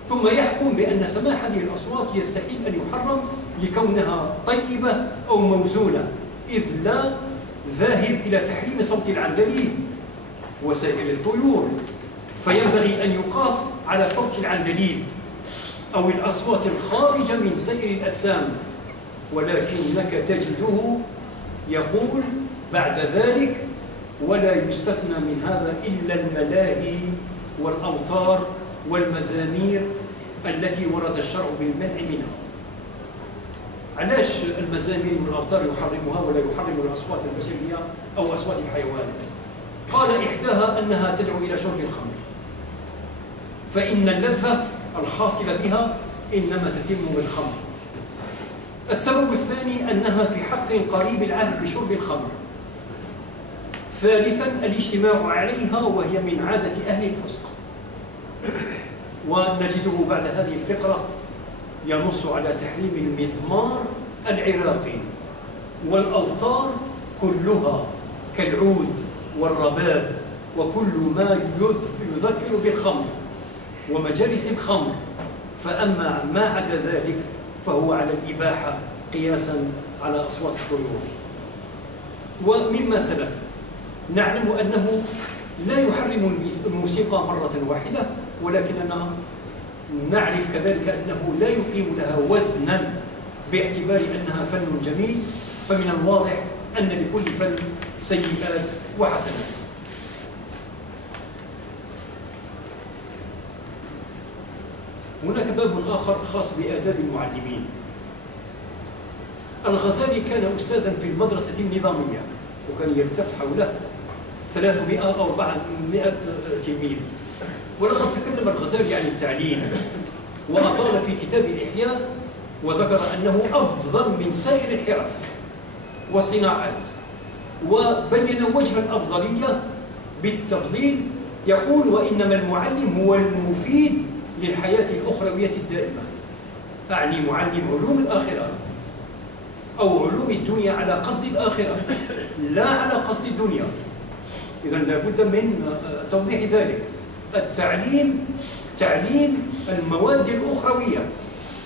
ثم يحكم بأن سماع هذه الأصوات يستحيل أن يحرم لكونها طيبة أو موزونة، إذ لا ذاهب إلى تحريم صوت العندليب وسائر الطيور، فينبغي أن يقاس على صوت العندليب أو الأصوات الخارجة من سائر الأجسام. ولكنك تجده يقول بعد ذلك: ولا يستثنى من هذا إلا الملاهي والأوتار والمزامير التي ورد الشرع بالمنع منها. علاش المزامير والأوتار يحرمها ولا يحرم الأصوات البشرية أو أصوات الحيوان؟ قال: إحداها أنها تدعو إلى شرب الخمر، فإن اللذة الحاصلة بها إنما تتم بالخمر. السبب الثاني أنها في حق قريب العهد بشرب الخمر. ثالثا الاجتماع عليها، وهي من عادة أهل الفسق. ونجده بعد هذه الفقرة ينص على تحريم المزمار العراقي والأوتار كلها كالعود والرباب وكل ما يذكر بالخمر ومجالس الخمر، فأما ما عدا ذلك فهو على الإباحة قياسا على أصوات الطيور. ومما سلف نعلم أنه لا يحرم الموسيقى مرة واحدة، ولكننا نعرف كذلك أنه لا يقيم لها وزنا باعتبار أنها فن جميل، فمن الواضح أن لكل فن سيئات وحسنات. هناك باب آخر خاص بآداب المعلمين. الغزالي كان أستاذا في المدرسة النظامية، وكان يلتف حوله 300 أو 400 تلميذ، ولقد تكلم الغزالي عن التعليم وأطال في كتاب الإحياء وذكر أنه أفضل من سائر الحرف والصناعات، وبين وجه الأفضلية بالتفضيل. يقول: وإنما المعلم هو المفيد للحياة الأخروية الدائمة. أعني معلم علوم الآخرة أو علوم الدنيا على قصد الآخرة لا على قصد الدنيا. إذن لابد من توضيح ذلك. التعليم تعليم المواد الأخروية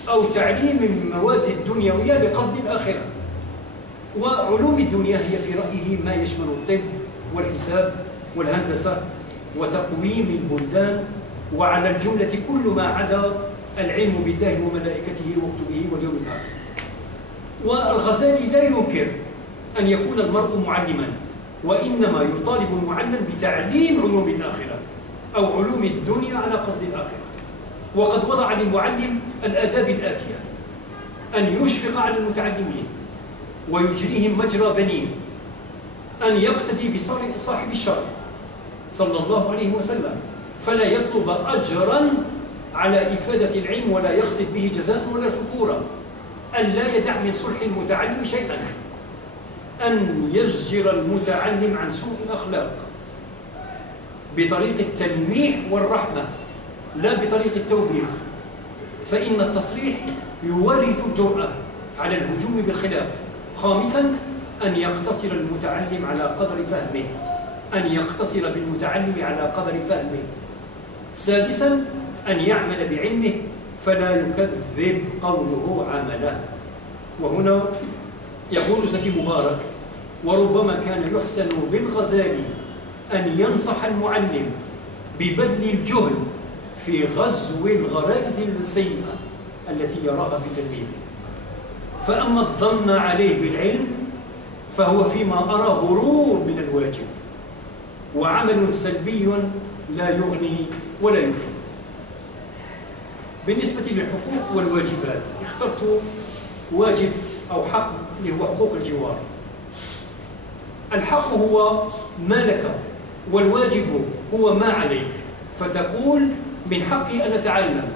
أو تعليم المواد الدنيوية لقصد الآخرة. وعلوم الدنيا هي في رأيه ما يشمل الطب والحساب والهندسة وتقويم البلدان، وعلى الجملة كل ما عدا العلم بالله وملائكته وكتبه واليوم الآخر. والغزالي لا ينكر أن يكون المرء معلما، وإنما يطالب المعلم بتعليم علوم الآخرة أو علوم الدنيا على قصد الآخرة. وقد وضع للمعلم الآداب الآتية: أن يشفق على المتعلمين ويجريهم مجرى بنين، أن يقتدي بصاحب الشرع صلى الله عليه وسلم فلا يطلب أجرا على إفادة العلم ولا يقصد به جزاء ولا شكورا، أن لا يدع من صلح المتعلم شيئا، أن يزجر المتعلم عن سوء الأخلاق بطريق التلميح والرحمة لا بطريق التوبيخ، فإن التصريح يورث الجرأة على الهجوم بالخلاف. خامسا: أن يقتصر المتعلم على قدر فهمه، أن يقتصر بالمتعلم على قدر فهمه. سادسا: أن يعمل بعلمه فلا يكذب قوله عمله. وهنا يقول زكي مبارك: وربما كان يحسن بالغزالي أن ينصح المعلم ببذل الجهد في غزو الغرائز السيئة التي يراها في تلميذه. فأما الظن عليه بالعلم فهو فيما أرى غرور من الواجب وعمل سلبي لا يغني ولا يفيد. بالنسبة للحقوق والواجبات اخترت واجب أو حق اللي هو حقوق الجوار. الحق هو ما لك والواجب هو ما عليك، فتقول: من حقي أن أتعلم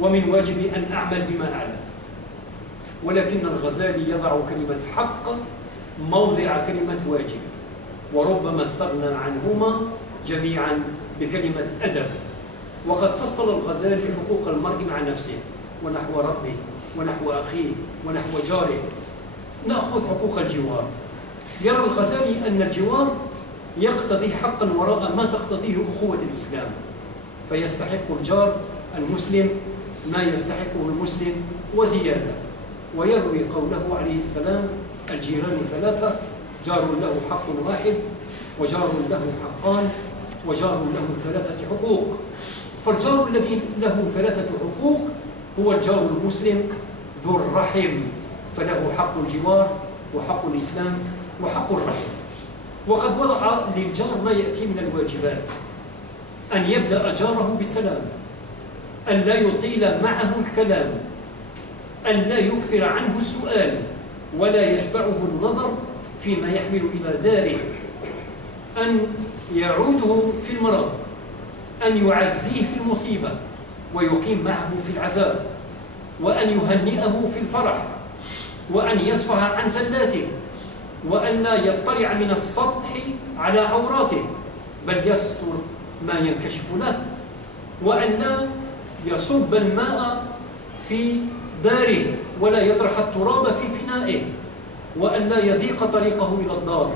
ومن واجبي أن أعمل بما أعلم. ولكن الغزالي يضع كلمة حق موضع كلمة واجب، وربما استغنى عنهما جميعا بكلمة أدب. وقد فصل الغزالي حقوق المرء مع نفسه ونحو ربه ونحو أخيه ونحو جاره. نأخذ حقوق الجوار. يرى الغزالي أن الجوار يقتضي حقا وراء ما تقتضيه أخوة الإسلام، فيستحق الجار المسلم ما يستحقه المسلم وزيادة. ويروي قوله عليه السلام: الجيران ثلاثة، جار له حق واحد، وجار له حقان، وجار له ثلاثة حقوق. فالجار الذي له ثلاثة حقوق هو الجار المسلم ذو الرحم، فله حق الجوار وحق الإسلام وحق الرحم. وقد وضع للجار ما يأتي من الواجبات: أن يبدأ جاره بالسلام، أن لا يطيل معه الكلام، أن لا يكثر عنه السؤال ولا يتبعه النظر فيما يحمل إلى داره، أن يعوده في المرض، أن يعزيه في المصيبة ويقيم معه في العزاء، وأن يهنئه في الفرح، وأن يصفح عن زلاته، وأن لا يطلع من السطح على عوراته بل يستر ما ينكشف له، وأن لا يصب الماء في داره ولا يطرح التراب في فنائه، وأن لا يضيق طريقه إلى الدار،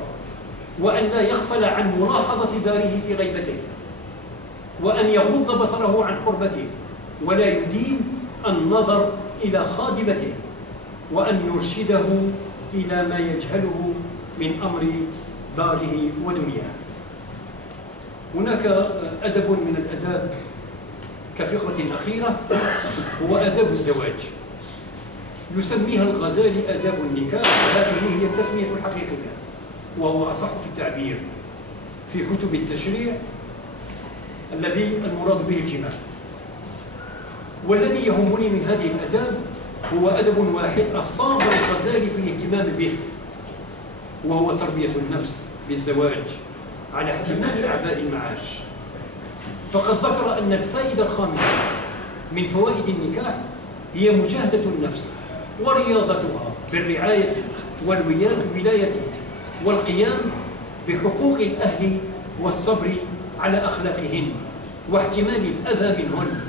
وأن لا يغفل عن ملاحظة داره في غيبته، وأن يغض بصره عن حربته ولا يديم النظر إلى خادمته، وأن يرشده إلى ما يجهله من أمر داره ودنياه. هناك أدب من الأداب كفقرة أخيرة هو آداب الزواج، يسميها الغزالي آداب النكاح، وهذه هي التسمية الحقيقية وهو أصح في التعبير في كتب التشريع الذي المراد به الجماع. والذي يهمني من هذه الآداب هو أدب واحد أصاب الغزالي في الاهتمام به، وهو تربية النفس بالزواج على احتمال أعباء المعاش. فقد ذكر أن الفائدة الخامسة من فوائد النكاح هي مجاهدة النفس ورياضتها بالرعاية والولاية والقيام بحقوق الأهل والصبر على أخلاقهن واحتمال الأذى منهن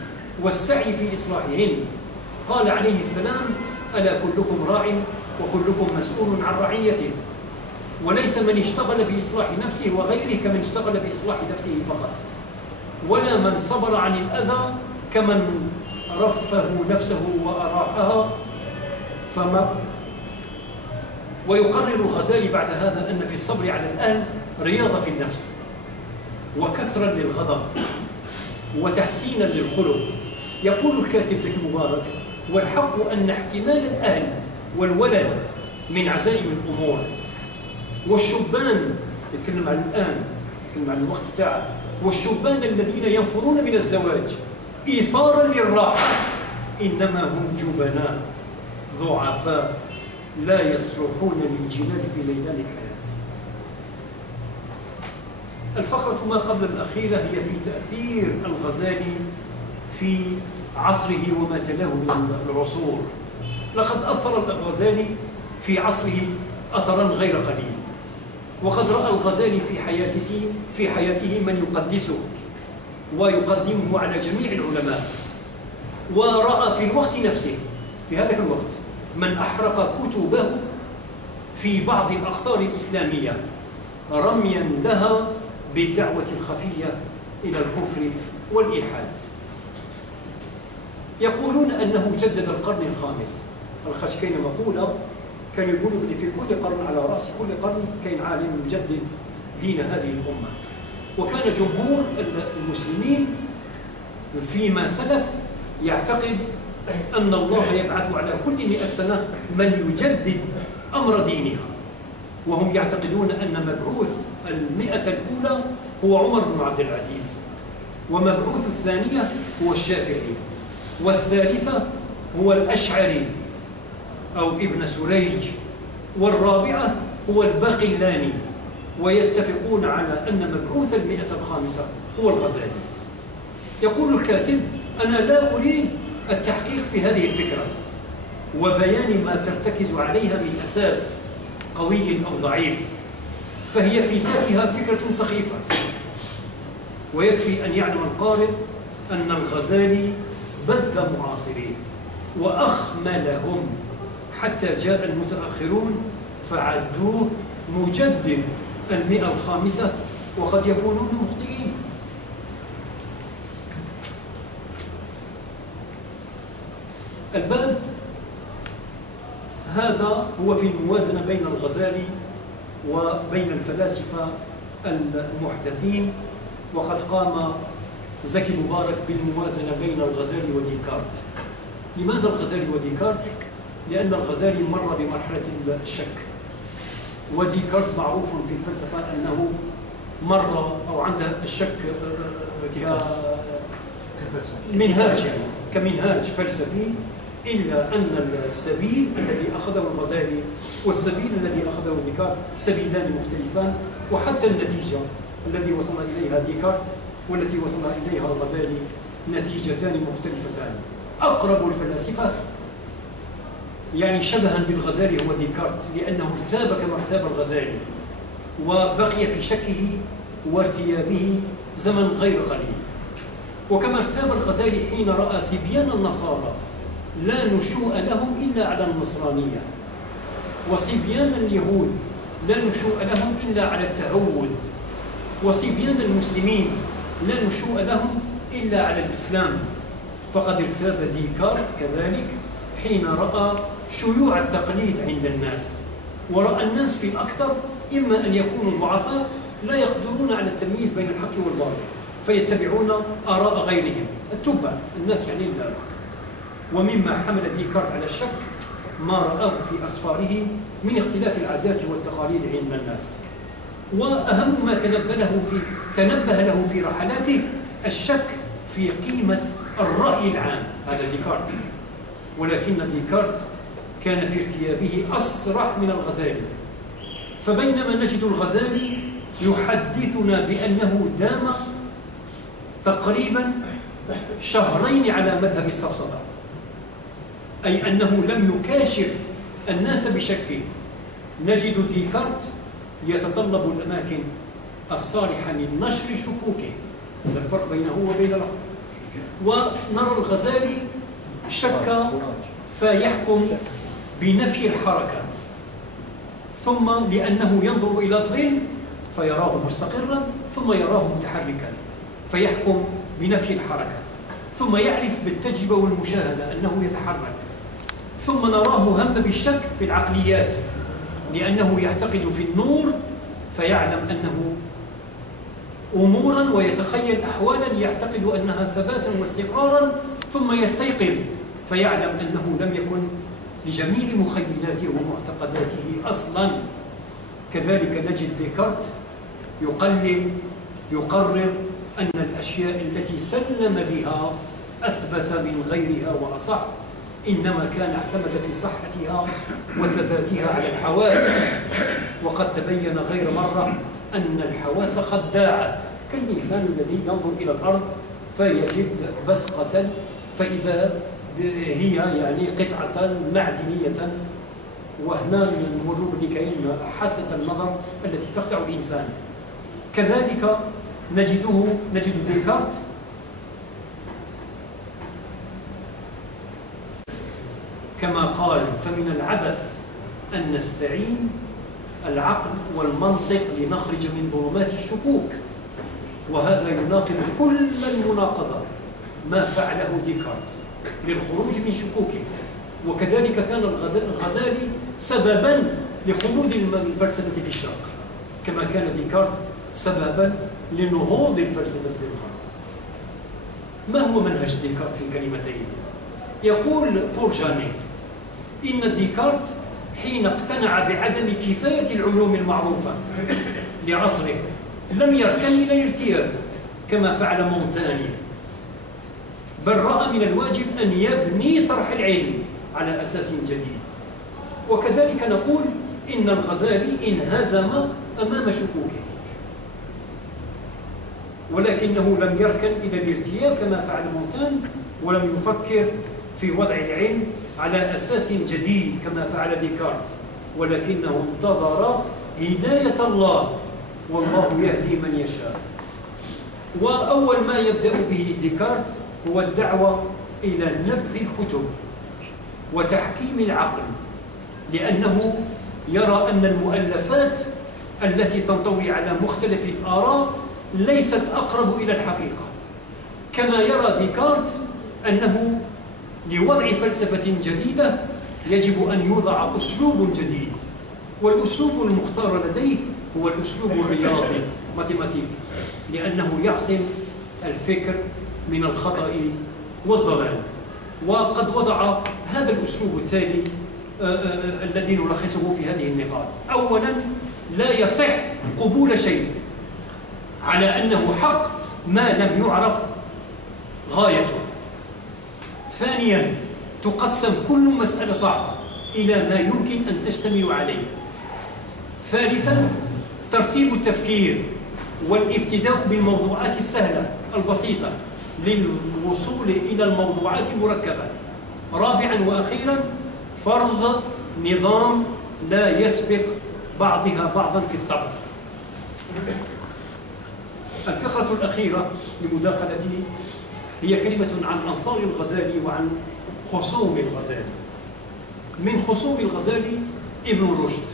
والسعي في إصلاحهن. قال عليه السلام: ألا كلكم راع وكلكم مسؤول عن رعيته. وليس من اشتغل بإصلاح نفسه وغيره كمن اشتغل بإصلاح نفسه فقط، ولا من صبر عن الأذى كمن رفه نفسه وأراحها. ويقرر الغزالي بعد هذا أن في الصبر على الأهل رياضة في النفس وكسرا للغضب وتحسينا للخلق. يقول الكاتب زكي مبارك: والحق أن احتمال الأهل والولد من عزائم الأمور، والشبان يتكلم عن الآن، يتكلم عن الوقت تاعه، والشبان الذين ينفرون من الزواج إيثارا للراحة إنما هم جبناء ضعفاء لا يصلحون للجلاد في ميدان الحياة. الفقرة ما قبل الأخيرة هي في تأثير الغزالي في عصره وما تلاه من العصور. لقد أثر الغزالي في عصره أثرا غير قليل، وقد رأى الغزالي في حياته من يقدسه ويقدمه على جميع العلماء، ورأى في الوقت نفسه في هذا الوقت من أحرق كتبه في بعض الأخطار الإسلامية رميا لها بالدعوة الخفية إلى الكفر والإلحاد. يقولون أنه جدد القرن الخامس. الخشكين مقولة كان يقولوا أن في كل قرن على رأس كل قرن كان عالم يجدد دين هذه الأمة. وكان جمهور المسلمين فيما سلف يعتقد أن الله يبعث على كل 100 سنة من يجدد أمر دينها، وهم يعتقدون أن مبعوث 100 الأولى هو عمر بن عبد العزيز، ومبعوث الثانية هو الشافعي، والثالثة هو الأشعري أو ابن سريج، والرابعة هو الباقلاني، ويتفقون على أن مبعوث 100 الخامسة هو الغزالي. يقول الكاتب: أنا لا أريد التحقيق في هذه الفكرة وبيان ما ترتكز عليها من أساس قوي أو ضعيف، فهي في ذاتها فكرة سخيفة. ويكفي أن يعلم القارئ أن الغزالي بذ معاصريه وأخملهم حتى جاء المتأخرون فعدوه مجدد 100 الخامسة، وقد يكونون مخطئين. الباب هذا هو في الموازنة بين الغزالي وبين الفلاسفة المحدثين، وقد قام زكي مبارك بالموازنة بين الغزالي وديكارت. لماذا الغزالي وديكارت؟ لأن الغزالي مر بمرحلة الشك، وديكارت معروف في الفلسفة أنه مر أو عنده الشك كمنهاج، يعني كمنهاج فلسفي، إلا أن السبيل الذي أخذه الغزالي والسبيل الذي أخذه ديكارت سبيلان مختلفان، وحتى النتيجة التي وصل إليها ديكارت والتي وصل إليها الغزالي نتيجتان مختلفتان. أقرب الفلاسفة يعني شبها بالغزالي هو ديكارت، لأنه ارتاب كما ارتاب الغزالي، وبقي في شكه وارتيابه زمن غير قليل. وكما ارتاب الغزالي حين رأى صبيان النصارى لا نشوء لهم إلا على النصرانية، وصبيان اليهود لا نشوء لهم إلا على التعود، وصبيان المسلمين لا نشوء لهم إلا على الإسلام. فقد ارتاب ديكارت كذلك حين رأى شيوع التقليد عند الناس، ورأى الناس في الأكثر إما أن يكونوا ضعفاء لا يقدرون على التمييز بين الحق والباطل، فيتبعون آراء غيرهم، التبع الناس يعني البابا. ومما حمل ديكارت على الشك ما رآه في أسفاره من اختلاف العادات والتقاليد عند الناس. وأهم ما تنبه له في رحلاته الشك في قيمة الرأي العام، هذا ديكارت. ولكن ديكارت كان في ارتيابه أصرح من الغزالي. فبينما نجد الغزالي يحدثنا بأنه دام تقريبا شهرين على مذهب السفسطة، أي أنه لم يكاشف الناس بشكل. نجد ديكارت يتطلب الأماكن الصالحة لنشر شكوكه، الفرق بينه وبين العقل. ونرى الغزالي شك فيحكم بنفي الحركة، ثم لأنه ينظر إلى الظل فيراه مستقرا ثم يراه متحركا فيحكم بنفي الحركة، ثم يعرف بالتجربة والمشاهدة أنه يتحرك، ثم نراه هم بالشك في العقليات لأنه يعتقد في النور فيعلم أنه أمورا ويتخيل أحوالا يعتقد أنها ثباتا واستقرارا، ثم يستيقظ فيعلم أنه لم يكن لجميع مخيلاته ومعتقداته أصلا. كذلك نجد ديكارت يقرر أن الأشياء التي سلم بها أثبت من غيرها وأصح، إنما كان اعتمد في صحتها وثباتها على الحواس. وقد تبين غير مرة أن الحواس خداعة، كالإنسان الذي ينظر إلى الأرض فيجد بسقة فإذا هي يعني قطعة معدنية، وهنا نمر بنكاين حاسة النظر التي تخدع الإنسان. كذلك نجد ديكارت كما قال: فمن العبث أن نستعين العقل والمنطق لنخرج من ظلمات الشكوك، وهذا يناقض كل المناقضة ما فعله ديكارت للخروج من شكوكه. وكذلك كان الغزالي سببا لخلود الفلسفة في الشرق، كما كان ديكارت سببا لنهوض الفلسفة في الغرب. ما هو منهج ديكارت في كلمتين؟ يقول بورجاني إن ديكارت حين اقتنع بعدم كفاية العلوم المعروفة لعصره لم يركن إلى الارتياب كما فعل مونتاني، بل رأى من الواجب أن يبني صرح العلم على أساس جديد. وكذلك نقول إن الغزالي انهزم أمام شكوكه، ولكنه لم يركن إلى الارتياب كما فعل مونتاني، ولم يفكر في وضع العلم على أساس جديد كما فعل ديكارت، ولكنه انتظر هداية الله، والله يهدي من يشاء. وأول ما يبدأ به ديكارت هو الدعوة إلى نبذ الكتب وتحكيم العقل، لأنه يرى أن المؤلفات التي تنطوي على مختلف الآراء ليست أقرب إلى الحقيقة، كما يرى ديكارت أنه لوضع فلسفة جديدة يجب أن يوضع أسلوب جديد، والأسلوب المختار لديه هو الأسلوب الرياضي ماتيماتيك، لأنه يعصم الفكر من الخطأ والضلال. وقد وضع هذا الأسلوب التالي الذي نلخصه في هذه النقاط. أولا، لا يصح قبول شيء على أنه حق ما لم يعرف غايته. ثانيا، تقسم كل مسألة صعبة إلى ما يمكن أن تجتمع عليه. ثالثا، ترتيب التفكير والابتداء بالموضوعات السهلة البسيطة للوصول إلى الموضوعات المركبة. رابعا وأخيرا، فرض نظام لا يسبق بعضها بعضا في الطبع. الفقرة الأخيرة لمداخلتي هي كلمة عن أنصار الغزالي وعن خصوم الغزالي. من خصوم الغزالي ابن رشد،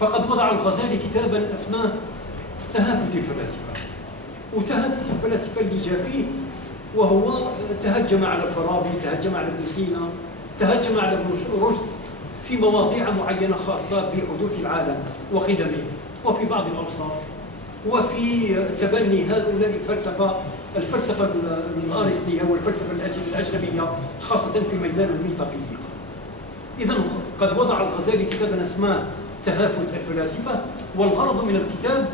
فقد وضع الغزالي كتابا اسماه تهافت الفلاسفة. وتهافت الفلاسفة اللي جاء فيه وهو تهجم على الفارابي، تهجم على ابن سينا، تهجم على ابن رشد في مواضيع معينة خاصة بحدوث العالم وقدمه وفي بعض الأوصاف، وفي تبني هؤلاء الفلسفة الأرسطية والفلسفة الأجنبية خاصة في ميدان الميتافيزيقا. إذن قد وضع الغزالي كتابا اسماه تهافت الفلاسفة، والغرض من الكتاب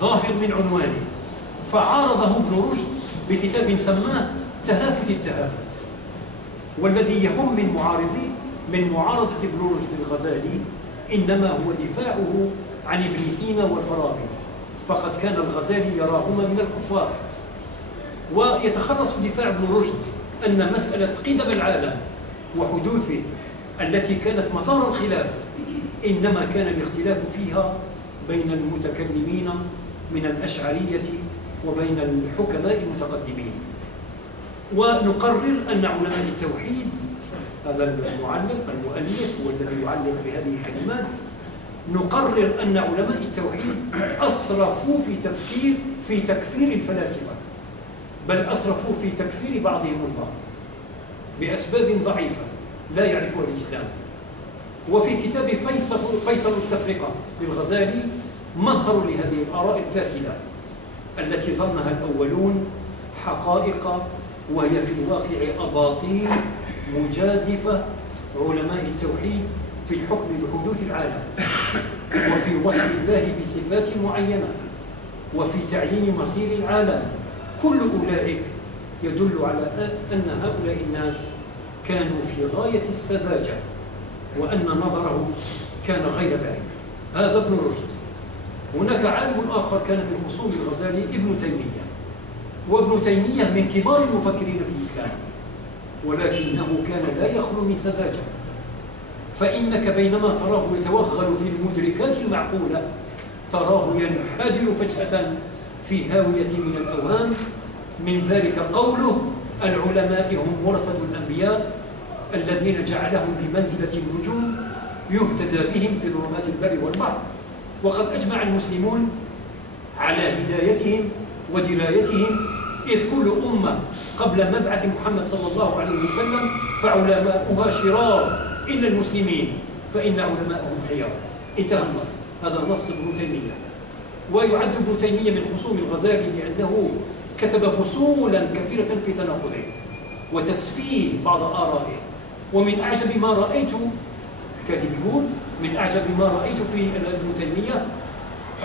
ظاهر من عنوانه، فعارضه ابن رشد بكتاب سماه تهافت التهافت. والذي يهم من معارضه من معارضة ابن رشد الغزالي إنما هو دفاعه عن ابن سينا والفارابي، فقد كان الغزالي يراهما من الكفار. ويتخلص دفاع ابن رشد أن مسألة قدم العالم وحدوثه التي كانت مثار الخلاف إنما كان الاختلاف فيها بين المتكلمين من الأشعرية وبين الحكماء المتقدمين. ونقرر أن علماء التوحيد، هذا المؤلف هو الذي يعلق بهذه الكلمات، نقرر أن علماء التوحيد أسرفوا في تكفير الفلاسفة، بل أسرفوا في تكفير بعضهم البعض بأسباب ضعيفة لا يعرفها الإسلام. وفي كتاب فيصل التفرقة للغزالي مظهر لهذه الآراء الفاسدة التي ظنها الأولون حقائق، وهي في الواقع أباطيل مجازفة علماء التوحيد في الحكم بحدوث العالم، وفي وصف الله بصفات معينة، وفي تعيين مصير العالم. كل أولئك يدل على أن هؤلاء الناس كانوا في غاية السذاجة، وأن نظره كان غير بعيد. هذا ابن رشد. هناك عالم آخر كان من خصوم الغزالي، ابن تيمية، وابن تيمية من كبار المفكرين في الإسلام، ولكنه كان لا يخلو من سذاجة. فإنك بينما تراه يتوغل في المدركات المعقولة تراه ينحدر فجأة في هاوية من الأوهام. من ذلك قوله: العلماء هم ورثة الأنبياء الذين جعلهم بمنزلة النجوم يهتدى بهم في ظلمات البر والبحر. وقد أجمع المسلمون على هدايتهم ودرايتهم، إذ كل أمة قبل مبعث محمد صلى الله عليه وسلم فعلماؤها شرار إلا المسلمين فإن علماءهم خيار. انتهى النص. هذا نص ابن تيمية. ويعد ابن تيمية من خصوم الغزالي لأنه كتب فصولا كثيرة في تناقضه وتسفيه بعض آرائه. ومن أعجب ما رأيت، كاتب يقول: من أعجب ما رأيت في ابن تيمية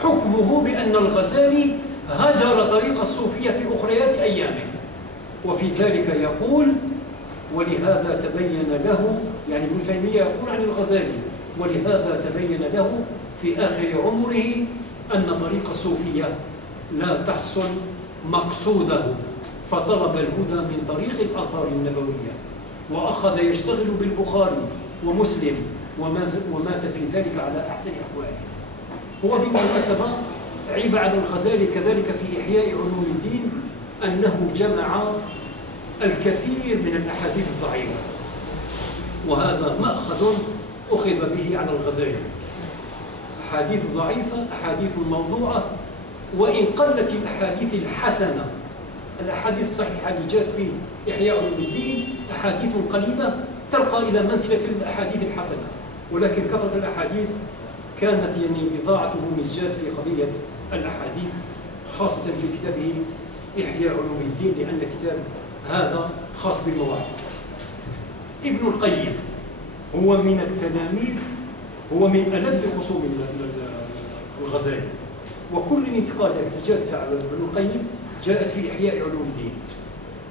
حكمه بأن الغزالي هجر طريق الصوفية في أخريات أيامه. وفي ذلك يقول: ولهذا تبين له، يعني ابن تيمية يقول عن الغزالي: ولهذا تبين له في آخر عمره أن طريق الصوفية لا تحصل مقصوده، فطلب الهدى من طريق الآثار النبوية، وأخذ يشتغل بالبخاري ومسلم، ومات في ذلك على أحسن أحواله. هو بالمناسبة عيب على الغزالي كذلك في إحياء علوم الدين أنه جمع الكثير من الأحاديث الضعيفة، وهذا مأخذ أخذ به على الغزالي. أحاديث ضعيفة، أحاديث موضوعة، وإن قلت الأحاديث الحسنة، الأحاديث الصحيحة اللي جاءت في إحياء علوم الدين أحاديث قليلة ترقى إلى منزلة الأحاديث الحسنة، ولكن كثرة الأحاديث كانت يعني بضاعته مزجات في قضية الأحاديث، خاصة في كتابه إحياء علوم الدين، لأن كتاب هذا خاص بالمواعظ. ابن القيم هو من التلاميذ، هو من ألد خصوم الغزالي، وكل الانتقادات اللي جاءت على ابن القيم جاءت في إحياء علوم الدين.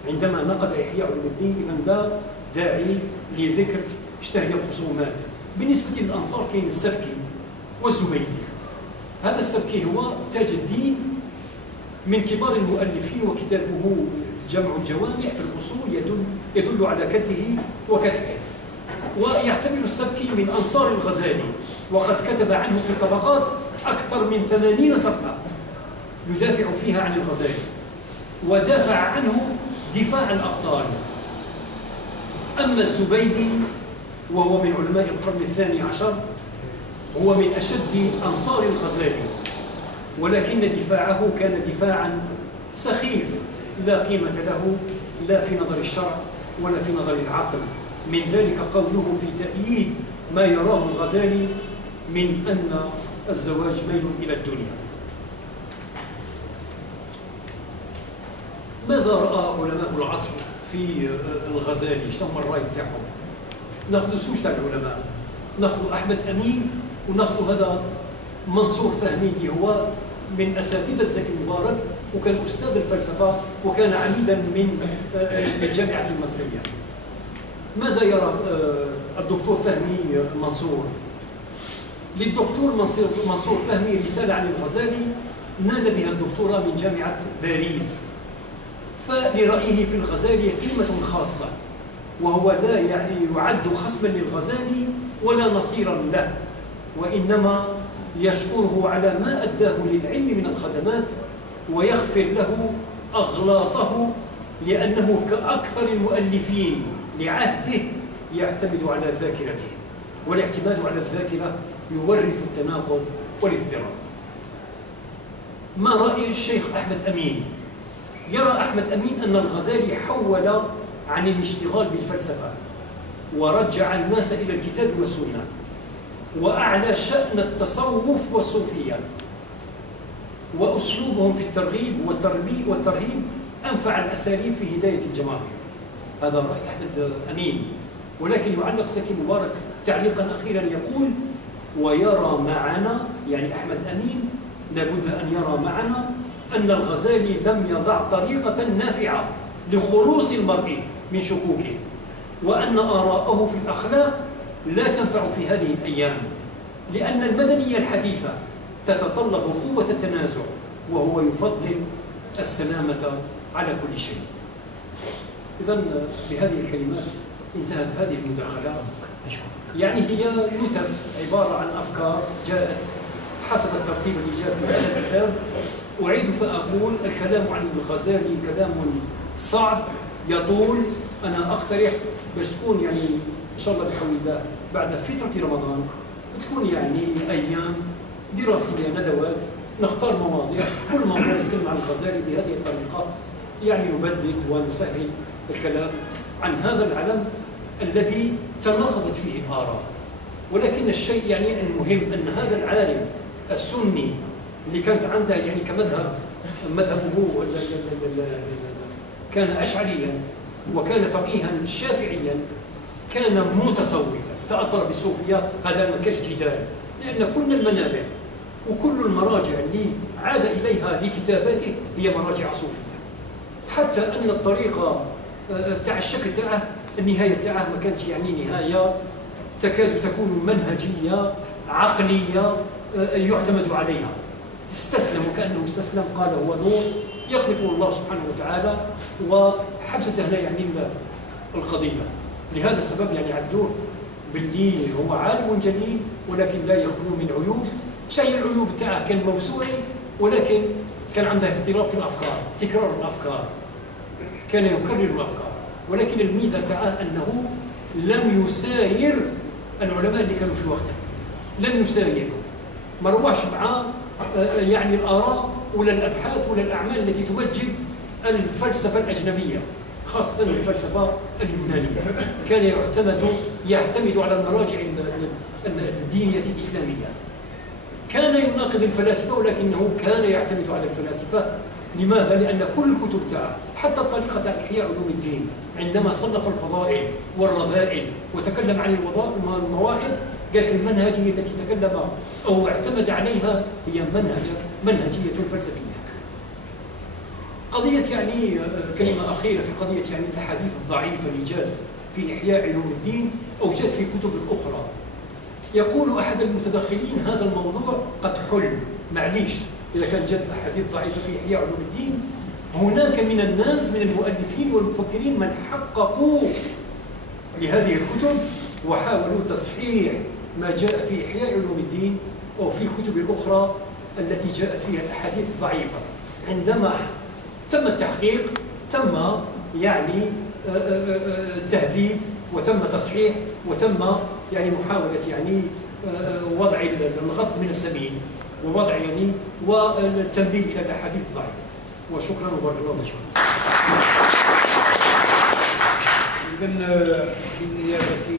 عندما نقد إحياء علوم الدين إذن لا داعي لذكر اشتهي الخصومات. بالنسبة للأنصار كاين السبكي والزبيدي. هذا السبكي هو تاج الدين من كبار المؤلفين، وكتابه جمع الجوامع في الأصول يدل على كتبه وكتبه. ويعتبر السبكي من أنصار الغزالي، وقد كتب عنه في الطبقات أكثر من 80 صفحة يدافع فيها عن الغزالي، ودافع عنه دفاع الأبطال. أما الزبيدي وهو من علماء القرن الثاني عشر، هو من أشد أنصار الغزالي، ولكن دفاعه كان دفاعا سخيف لا قيمة له لا في نظر الشرع ولا في نظر العقل. من ذلك قوله في تأييد ما يراه الغزالي من أن الزواج ميل إلى الدنيا. ماذا رأى علماء العصر في الغزالي؟ شنو الرأي تاعهم؟ ناخذ زوج تاع العلماء، ناخذ أحمد أمين وناخذ هذا منصور فهمي اللي هو من أساتذة زكي مبارك، وكان أستاذ الفلسفة وكان عميدا من الجامعة المصرية. ماذا يرى الدكتور فهمي منصور؟ للدكتور منصور فهمي رسالة عن الغزالي نال بها الدكتوراه من جامعة باريس. فلرأيه في الغزالي قيمة خاصة، وهو لا يعد خصما للغزالي ولا نصيرا له، وإنما يشكره على ما أداه للعلم من الخدمات ويغفر له أغلاطه، لأنه كأكثر المؤلفين لعهده يعتمد على ذاكرته، والاعتماد على الذاكرة يورث التناقض والاضطراب. ما رأي الشيخ أحمد أمين؟ يرى أحمد أمين أن الغزالي حول عن الاشتغال بالفلسفة ورجع الناس إلى الكتاب والسنة، وأعلى شأن التصوف والصوفية، وأسلوبهم في الترغيب والترهيب أنفع الأساليب في هداية الجماهير. هذا رأي أحمد أمين. ولكن يعلق سكي مبارك تعليقا أخيرا يقول: ويرى معنا، يعني أحمد أمين لابد أن يرى معنا أن الغزالي لم يضع طريقة نافعة لخلوص المرء من شكوكه، وأن آراءه في الأخلاق لا تنفع في هذه الأيام، لأن المدنية الحديثة تتطلب قوة التنازع، وهو يفضل السلامة على كل شيء. إذن بهذه الكلمات انتهت هذه المداخلة. يعني هي نتف عبارة عن أفكار جاءت حسب الترتيب اللي جاء في هذا الكتاب. أعيد فأقول: الكلام عن الغزالي كلام صعب يطول. أنا أقترح باش تكون يعني إن شاء الله بحول الله بعد فترة رمضان تكون يعني أيام دراسية، ندوات، نختار مواضيع، كل موضوع نتكلم عن الغزالي بهذه الطريقة، يعني نبدد ونسهل الكلام عن هذا العلم الذي تناقضت فيه الآراء. ولكن الشيء يعني المهم أن هذا العالم السني اللي كانت عنده يعني كمذهب، مذهبه كان أشعريا وكان فقيها شافعيا، كان متصوفا، تأثر بالصوفية. هذا ما كاش جدال، لأن كل المنابع وكل المراجع اللي عاد إليها لكتاباته هي مراجع صوفية، حتى أن الطريقة تاع الشكل تاعه، النهاية تاعه ما كانت يعني نهاية تكاد تكون منهجية عقلية يعتمد عليها. استسلم، وكأنه استسلم، قال هو نور يخلفه الله سبحانه وتعالى، وحبسته هنا يعني القضية. لهذا السبب يعني عدوه باللي هو عالم جليل، ولكن لا يخلو من عيوب. شيء العيوب تاعه كان موسوعي، ولكن كان عنده اضطراب في الأفكار، تكرار الأفكار، كان يكرر الأفكار. ولكن الميزة تاعه أنه لم يساير العلماء اللي كانوا في وقته، لم يسايروا، ما رواش مع يعني الآراء ولا الأبحاث ولا الأعمال التي توجب الفلسفة الأجنبية، خاصة الفلسفة اليونانية. كان يعتمد على المراجع الدينية الإسلامية. كان يناقض الفلاسفة، ولكنه كان يعتمد على الفلاسفة. لماذا؟ لأن كل الكتب تاعه، حتى الطريقة تاع إحياء علوم الدين، عندما صنف الفضائل والرذائل وتكلم عن المواعظ، قال في المنهجية التي تكلم أو اعتمد عليها هي منهجية فلسفية. قضية يعني كلمة أخيرة في قضية يعني الأحاديث الضعيفة اللي جاءت في إحياء علوم الدين أو جاءت في كتب أخرى. يقول أحد المتدخلين: هذا الموضوع قد حل، معليش إذا كان جد أحاديث ضعيفة في إحياء علوم الدين، هناك من الناس من المؤلفين والمفكرين من حققوا لهذه الكتب وحاولوا تصحيح ما جاء في إحياء علوم الدين أو في الكتب الأخرى التي جاءت فيها الأحاديث ضعيفة. عندما تم التحقيق، تم يعني تهذيب، وتم تصحيح، وتم يعني محاولة يعني وضع الغض من السمين، ووضع يعني والتنبيه إلى الأحاديث الضعيفة. وشكرا وبارك الله فيكم. إذن بالنيابة